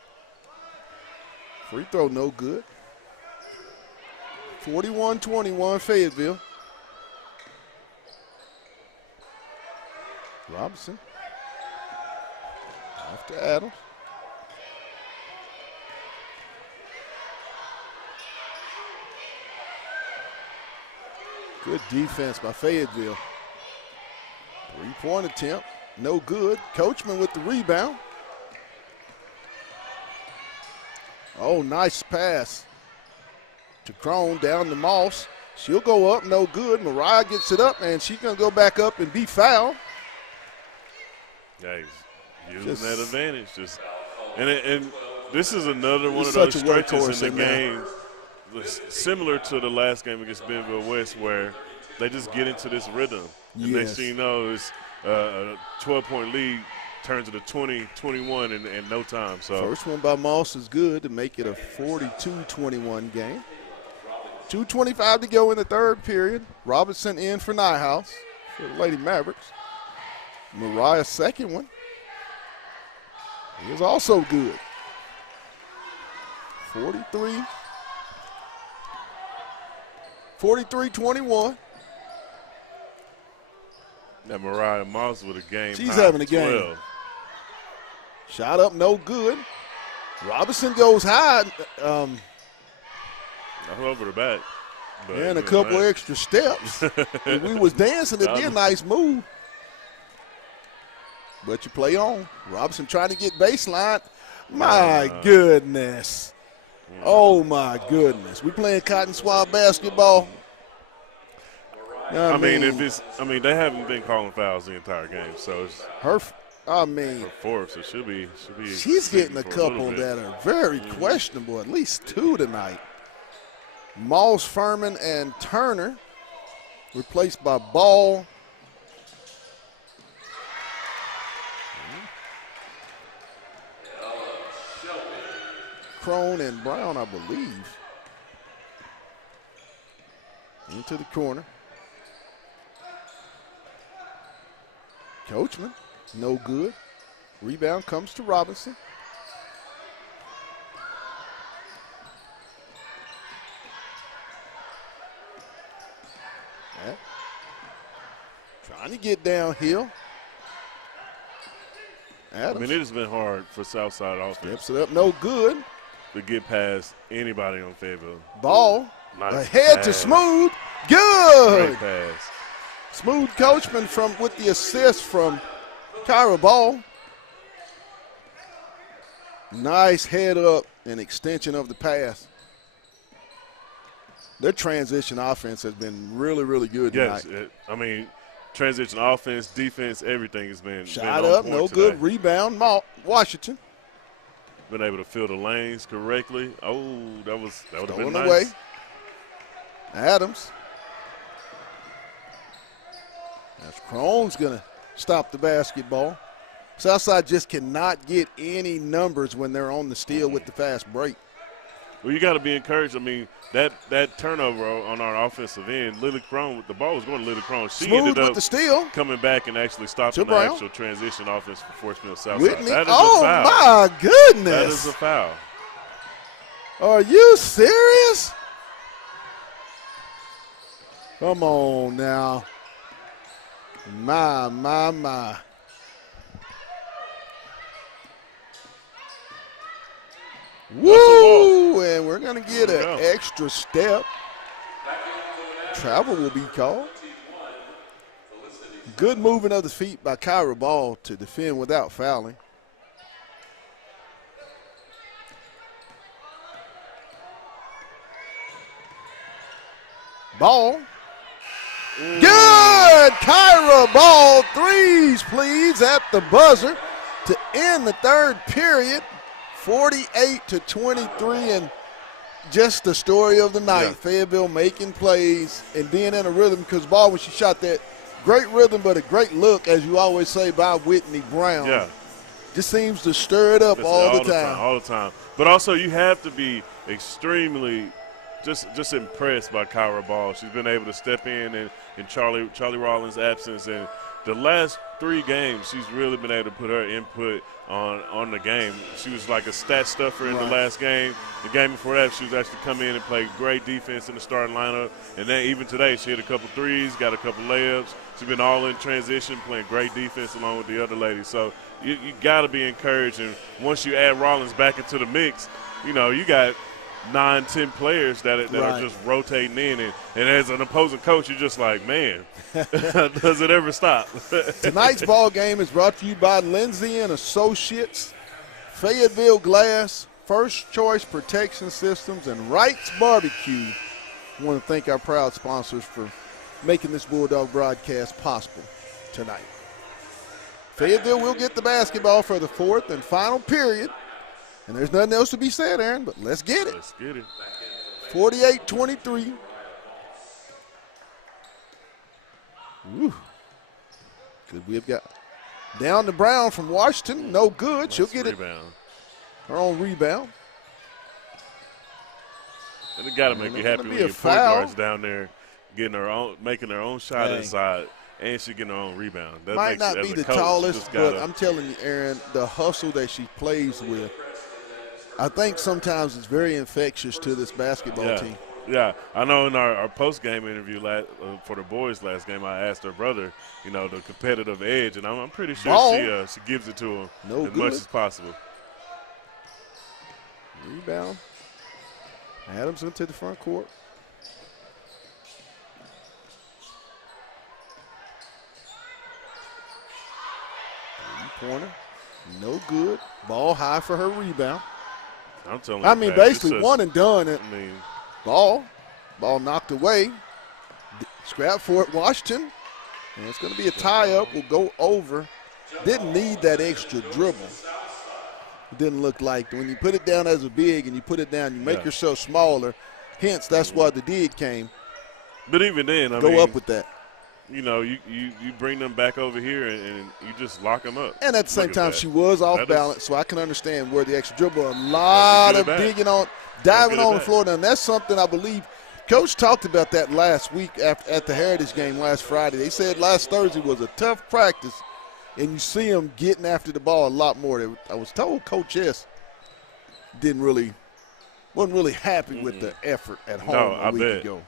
Free throw no good. 41-21 Fayetteville. Robinson. Off to Adams. Good defense by Fayetteville. Three-point attempt, no good. Coachman with the rebound. Oh, nice pass to Crone down to Moss. She'll go up, no good. Mariah gets it up, and she's going to go back up and be fouled. Yeah, he's using that advantage. And this is another one of those stretches in the game, similar to the last game against Bentonville West, where they just get into this rhythm. And next thing you know, it's a 12-point lead turns into 20-21 in no time. So first one by Moss is good to make it a 42-21 game. 2:25 to go in the third period. Robinson in for Nyhouse for the Lady Mavericks. Mariah's second one is also good. 43-21. That Mariah Moss with a game. She's having a game. 12. Shot up, no good. Robinson goes high. All over the back. And a couple extra steps. We was dancing. It'd be a nice move. But you play on. Robinson trying to get baseline. My goodness. Oh, my goodness. We playing cotton swab basketball. They haven't been calling fouls the entire game, so it's her fourth, so she'll be. She's getting a couple that are very questionable, at least two tonight. Moss, Furman, and Turner, replaced by Ball. Crone and Brown, I believe. Into the corner. Coachman, no good. Rebound comes to Robinson. Trying to get downhill. Adams. It has been hard for Southside offense. Steps it up, no good. To get past anybody on Fayetteville. Ball, nice ahead pass. To Smooth, good. Great pass. Smooth Coachman with the assist from Kyra Ball. Nice head up and extension of the pass. Their transition offense has been really, really good tonight. Yes, transition offense, defense, everything has been shot up, no good. Today. Rebound, Washington. Been able to fill the lanes correctly. Oh, that would have been nice. Away. Adams. That's Crone's going to stop the basketball. Southside just cannot get any numbers when they're on the steal with the fast break. Well, you got to be encouraged. That turnover on our offensive end, Lily Crone, the ball was going to Lily Crone. She Smooth ended up with the steal. Coming back and actually stopping the actual transition offense for Forest Mill Southside. Whitney. That is a foul. My goodness. That is a foul. Are you serious? Come on now. My. Woo! And we're going to get an extra step. Travel will be called. Good moving of the feet by Kyra Ball to defend without fouling. Ball. Good! Kyra Ball, threes, please, at the buzzer to end the third period. 48-23, and just the story of the night. Yeah. Fayetteville making plays and being in a rhythm, because Ball, when she shot that, great rhythm, but a great look, as you always say, by Whitney Brown. Yeah. Just seems to stir it up all the time. All the time. But also you have to be extremely just impressed by Kyra Ball. She's been able to step in Charlie Rollins' absence, and the last 3 games she's really been able to put her input on the game. She was like a stat stuffer in the last game. The game before that, she was actually come in and play great defense in the starting lineup. And then even today, she hit a couple threes, got a couple layups. She's been all in transition, playing great defense along with the other ladies. So you got to be encouraged. And once you add Rollins back into the mix, you got 9-10 players that are just rotating in. And as an opposing coach, you're just like, man, does it ever stop? Tonight's ball game is brought to you by Lindsay and Associates, Fayetteville Glass, First Choice Protection Systems, and Wright's Barbecue. I want to thank our proud sponsors for making this Bulldog broadcast possible tonight. Fayetteville will get the basketball for the 4th and final period. And there's nothing else to be said, Aaron, but let's get it. Let's get it. 48-23. Woo. Good. We've got down to Brown from Washington. No good. She'll get rebound. Her own rebound. And it got to make you happy when your point guard's down there making her own shot inside, and she getting her own rebound. That might not be the tallest, but I'm telling you, Aaron, the hustle that she plays with, I think sometimes it's very infectious to this basketball team. Yeah, I know in our post-game interview for the boys last game, I asked her brother, the competitive edge, and I'm pretty sure she gives it to him much as possible. Rebound. Adams into the front court. Three-pointer. No good. Ball high for her rebound. I'm telling you. I mean, basically one and done. Ball knocked away. Scrap for it, Washington. And it's going to be a tie-up. We'll go over. Didn't need that extra dribble. It didn't look like. When you put it down as a big and you put it down, you make yourself smaller. Hence, that's why the dig came. But even then, I mean, up with that. You bring them back over here and you just lock them up. And at the same time, she was off balance, so I can understand where the extra dribble, a lot of diving on the floor. And that's something I believe Coach talked about that last week at the Heritage game last Friday. They said last Thursday was a tough practice, and you see them getting after the ball a lot more. I was told Coach S. wasn't really happy with the effort at home a week ago.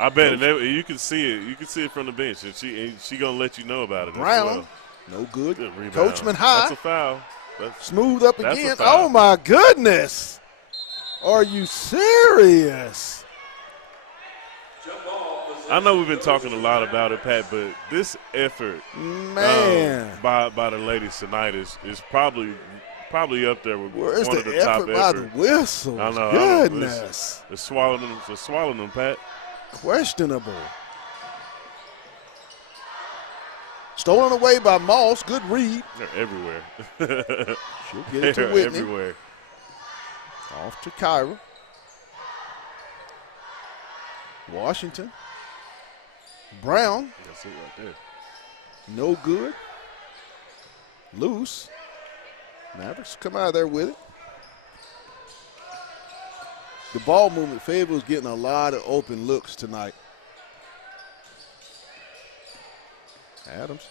I bet, and you can see it. You can see it from the bench, and she gonna let you know about it. Brown, no good. Coachman high. That's a foul. Smooth up again. Oh my goodness! Are you serious? I know we've been talking a lot about it, Pat, but this effort, by the ladies tonight is probably up there with one of the top efforts. By the whistles? I know. Goodness. It's swallowing them, Pat. Questionable. Stolen away by Moss. Good read. They're everywhere. She'll get it to Whitney. Everywhere. Off to Kyra. Washington. Brown. That's it right there. No good. Loose. Mavericks come out of there with it. The ball movement, Fayetteville's getting a lot of open looks tonight. Adams.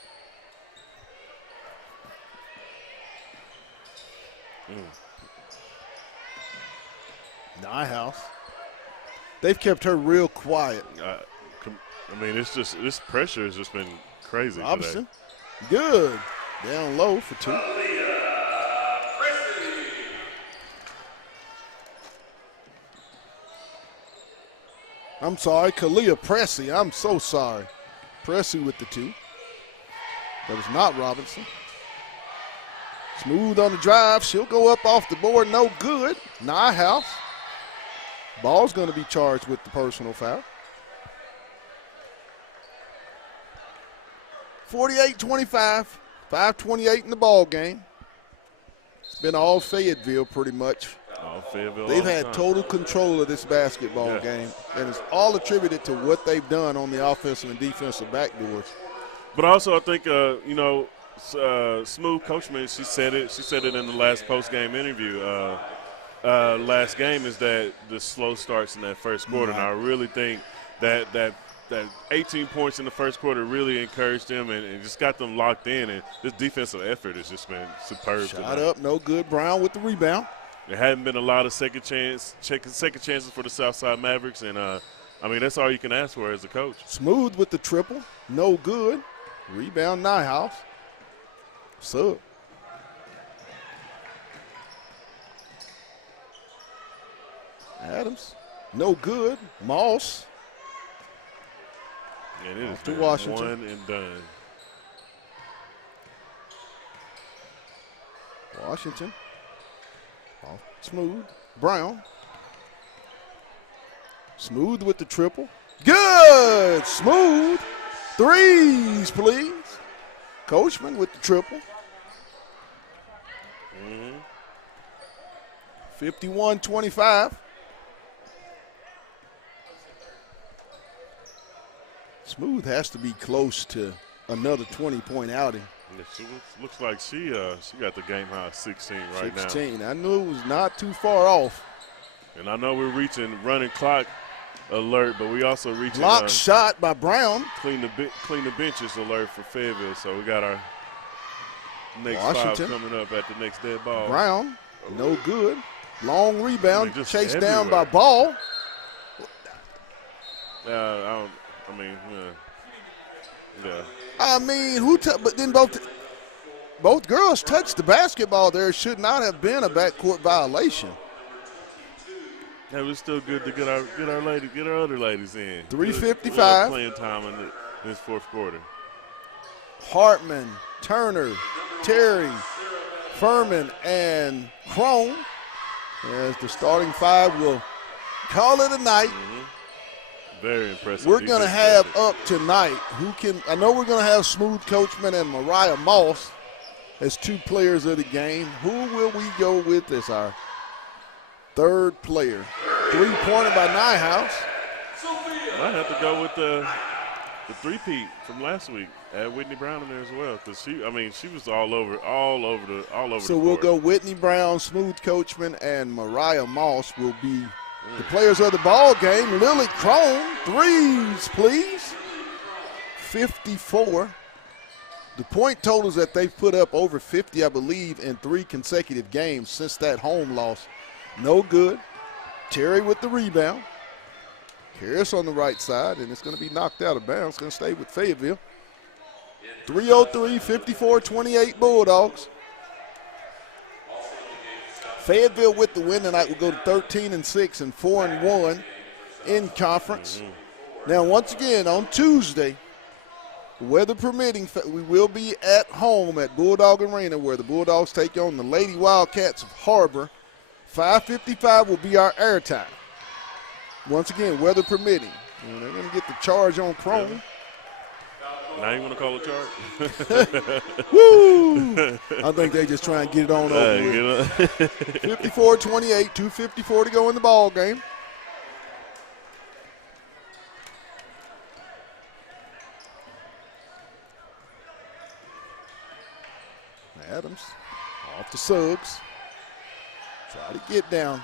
Nyhouse. They've kept her real quiet. I mean, it's just this pressure has just been crazy Robinson, today. good. Down low for 2. I'm sorry, Kalia Pressey. I'm so sorry. Pressey with the 2. That was not Robinson. Smooth on the drive. She'll go up off the board. No good. Nyhouse. Ball's going to be charged with the personal foul. 48-25. 5:28 in the ball game. It's been all Fayetteville pretty much. All Fayetteville. They've all had the time. total control of this basketball game, and it's all attributed to what they've done on the offensive and defensive backdoors. But also, I think Smooth Coachman. She said it. She said it in the last post-game interview. Last game is that the slow starts in that first quarter, and I really think that 18 points in the first quarter really encouraged them and just got them locked in. And this defensive effort has just been superb. Shot up, no good. Brown with the rebound. There hadn't been a lot of second chances for the Southside Mavericks, and I mean that's all you can ask for as a coach. Smooth with the triple, no good. Rebound, Nyhouse. Sub. Adams, no good. Moss. And it is to Washington. One and done. Washington. Off Smooth. Brown. Smooth with the triple. Good. Smooth. Threes, please. Coachman with the triple. 51-25. Smooth has to be close to another 20-point outing. It looks like she got the game high 16 right now. 16. I knew it was not too far off. And I know we're reaching running clock alert, but we also reaching Block shot by Brown. Clean the benches alert for Fayetteville. So we got our next Washington. 5 coming up at the next dead ball. Brown, no good. Long rebound, just chased everywhere. down by Ball. Yeah. I mean, but then both girls touched the basketball there. It should not have been a backcourt violation. It was still good to get our other ladies in. 3:55. Playing time in this fourth quarter. Hartman, Turner, Terry, Furman, and Crone as the starting 5 will call it a night. Very impressive. We're going to have up tonight I know we're going to have Smooth Coachman and Mariah Moss as 2 players of the game. Who will we go with as our third player? 3-pointer by Nyhouse. Might have to go with the three-peat from last week. Add Whitney Brown in there as well, because she was all over the So we'll go Whitney Brown, Smooth Coachman, and Mariah Moss will be the players of the ball game. Lily Crone, threes, please. 54. The point totals that they've put up over 50, I believe, in 3 consecutive games since that home loss. No good. Terry with the rebound. Harris on the right side, and it's going to be knocked out of bounds. It's going to stay with Fayetteville. 3:03, 54-28 Bulldogs. Fayetteville with the win tonight will go to 13-6 and 4-1 in conference. Now, once again, on Tuesday, weather permitting, we will be at home at Bulldog Arena where the Bulldogs take on the Lady Wildcats of Harbor. 5:55 will be our airtime. Once again, weather permitting. And they're going to get the charge on Crone. Now you want to call a charge? Woo! I think they just try and get it on over with. 54-28, 2:54 to go in the ball game. Adams off the Suggs. Try to get down.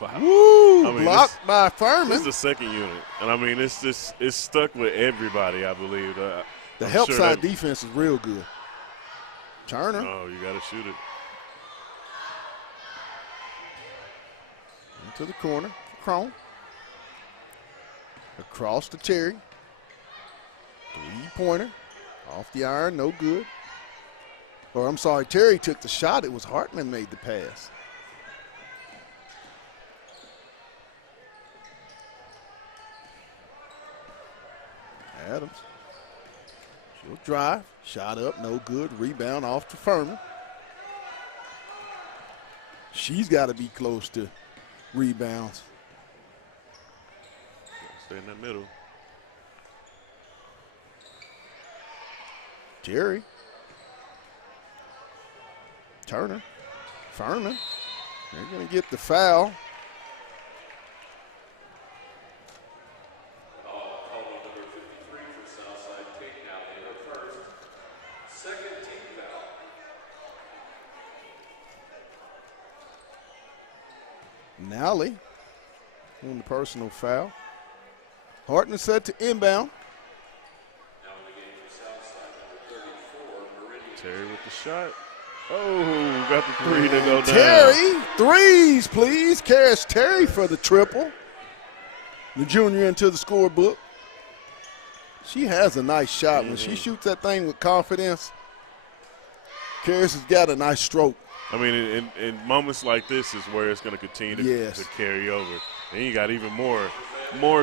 Wow. Woo! Blocked by Furman. This is the second unit, and I mean it's stuck with everybody. I believe the help side defense is real good. Turner. Oh, you got to shoot it into the corner. Crone. Across to Terry. Three-pointer. Off the iron, no good. Or I'm sorry, Terry took the shot. It was Hartman made the pass. Adams. She'll drive. Shot up, no good. Rebound off to Furman. She's got to be close to rebounds. Stay in that middle. Terry. Turner. Furman. They're going to get the foul. Call number 53 for Southside. Tate now in her first. Second team foul. Nally on the personal foul. Hartman set to inbound. Now in the game for Southside, number 34, Meridian. Terry with the shot. Oh, got the three to go down. Terry, threes, please. Karis Terry for the triple. The junior into the scorebook. She has a nice shot. When she shoots that thing with confidence, Karis has got a nice stroke. I mean, in moments like this is where it's going to continue to carry over. And you got even more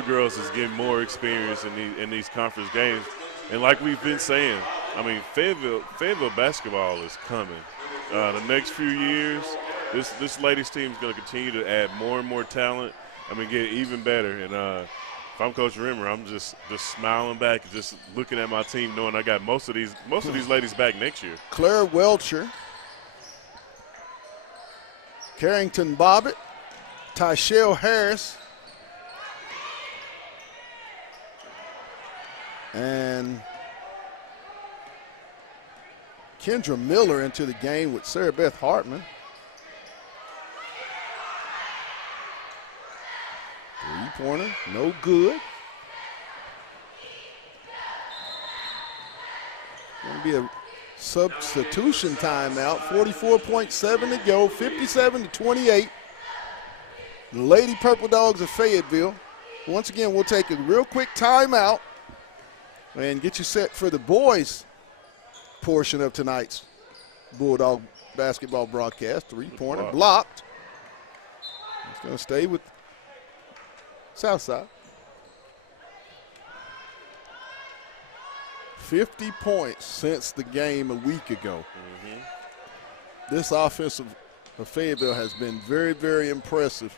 girls that's getting more experience in these conference games. And like we've been saying, I mean, Fayetteville basketball is coming. The next few years, this ladies team is going to continue to add more and more talent. I mean, get even better. And if I'm Coach Rimmer, I'm just smiling back, just looking at my team, knowing I got most of these ladies back next year. Claire Welcher, Carrington Bobbitt, Tyshell Harris, and Kendra Miller into the game with Sarah Beth Hartman. Three-pointer, no good. Going to be a substitution timeout. 44.7 to go, 57-28. The Lady Purple Dogs of Fayetteville. Once again, we'll take a real quick timeout and get you set for the boys portion of tonight's Bulldog basketball broadcast. Three-pointer blocked. It's going to stay with Southside. 50 points since the game a week ago. This offense of Fayetteville has been very, very impressive.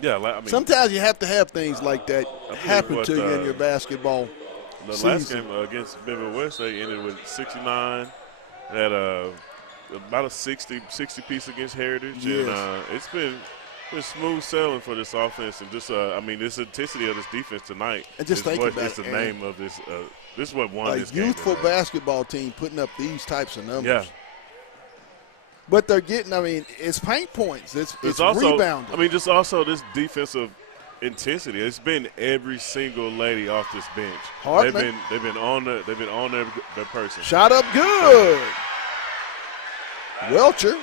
Yeah, I mean, sometimes you have to have things like that happen to you in your basketball season. Last game against Bentonville West, they ended with 69. They had about a 60 piece against Heritage. Yes. And it's been smooth sailing for this offense. And just, I mean, this intensity of this defense tonight and just think about it's the name of this. This is what won this game. A youthful basketball team putting up these types of numbers. Yeah. But they're getting, I mean, it's paint points. It's also, rebounding. I mean, just also this defensive intensity. It's been every single lady off this bench. Hartman. They've been on their person. Shot up good. Welcher.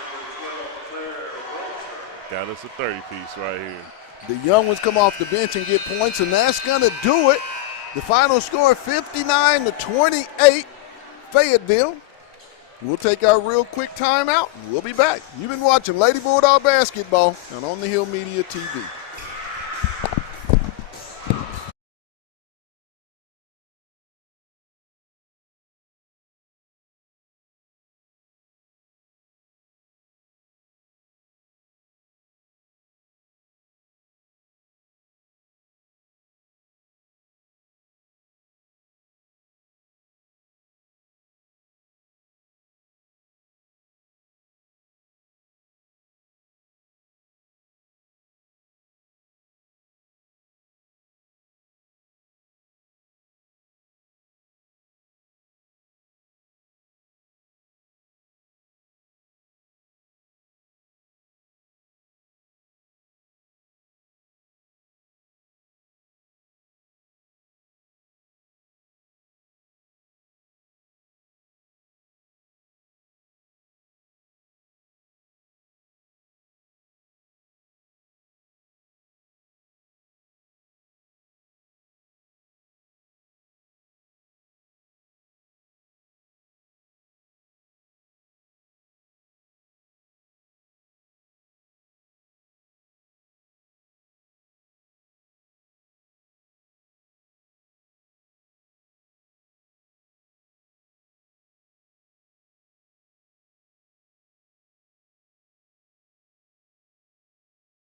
Got us a 30-piece right here. The young ones come off the bench and get points, and that's going to do it. The final score, 59-28, Fayetteville. We'll take our real quick timeout, and we'll be back. You've been watching Lady Bulldog Basketball and On the Hill Media TV.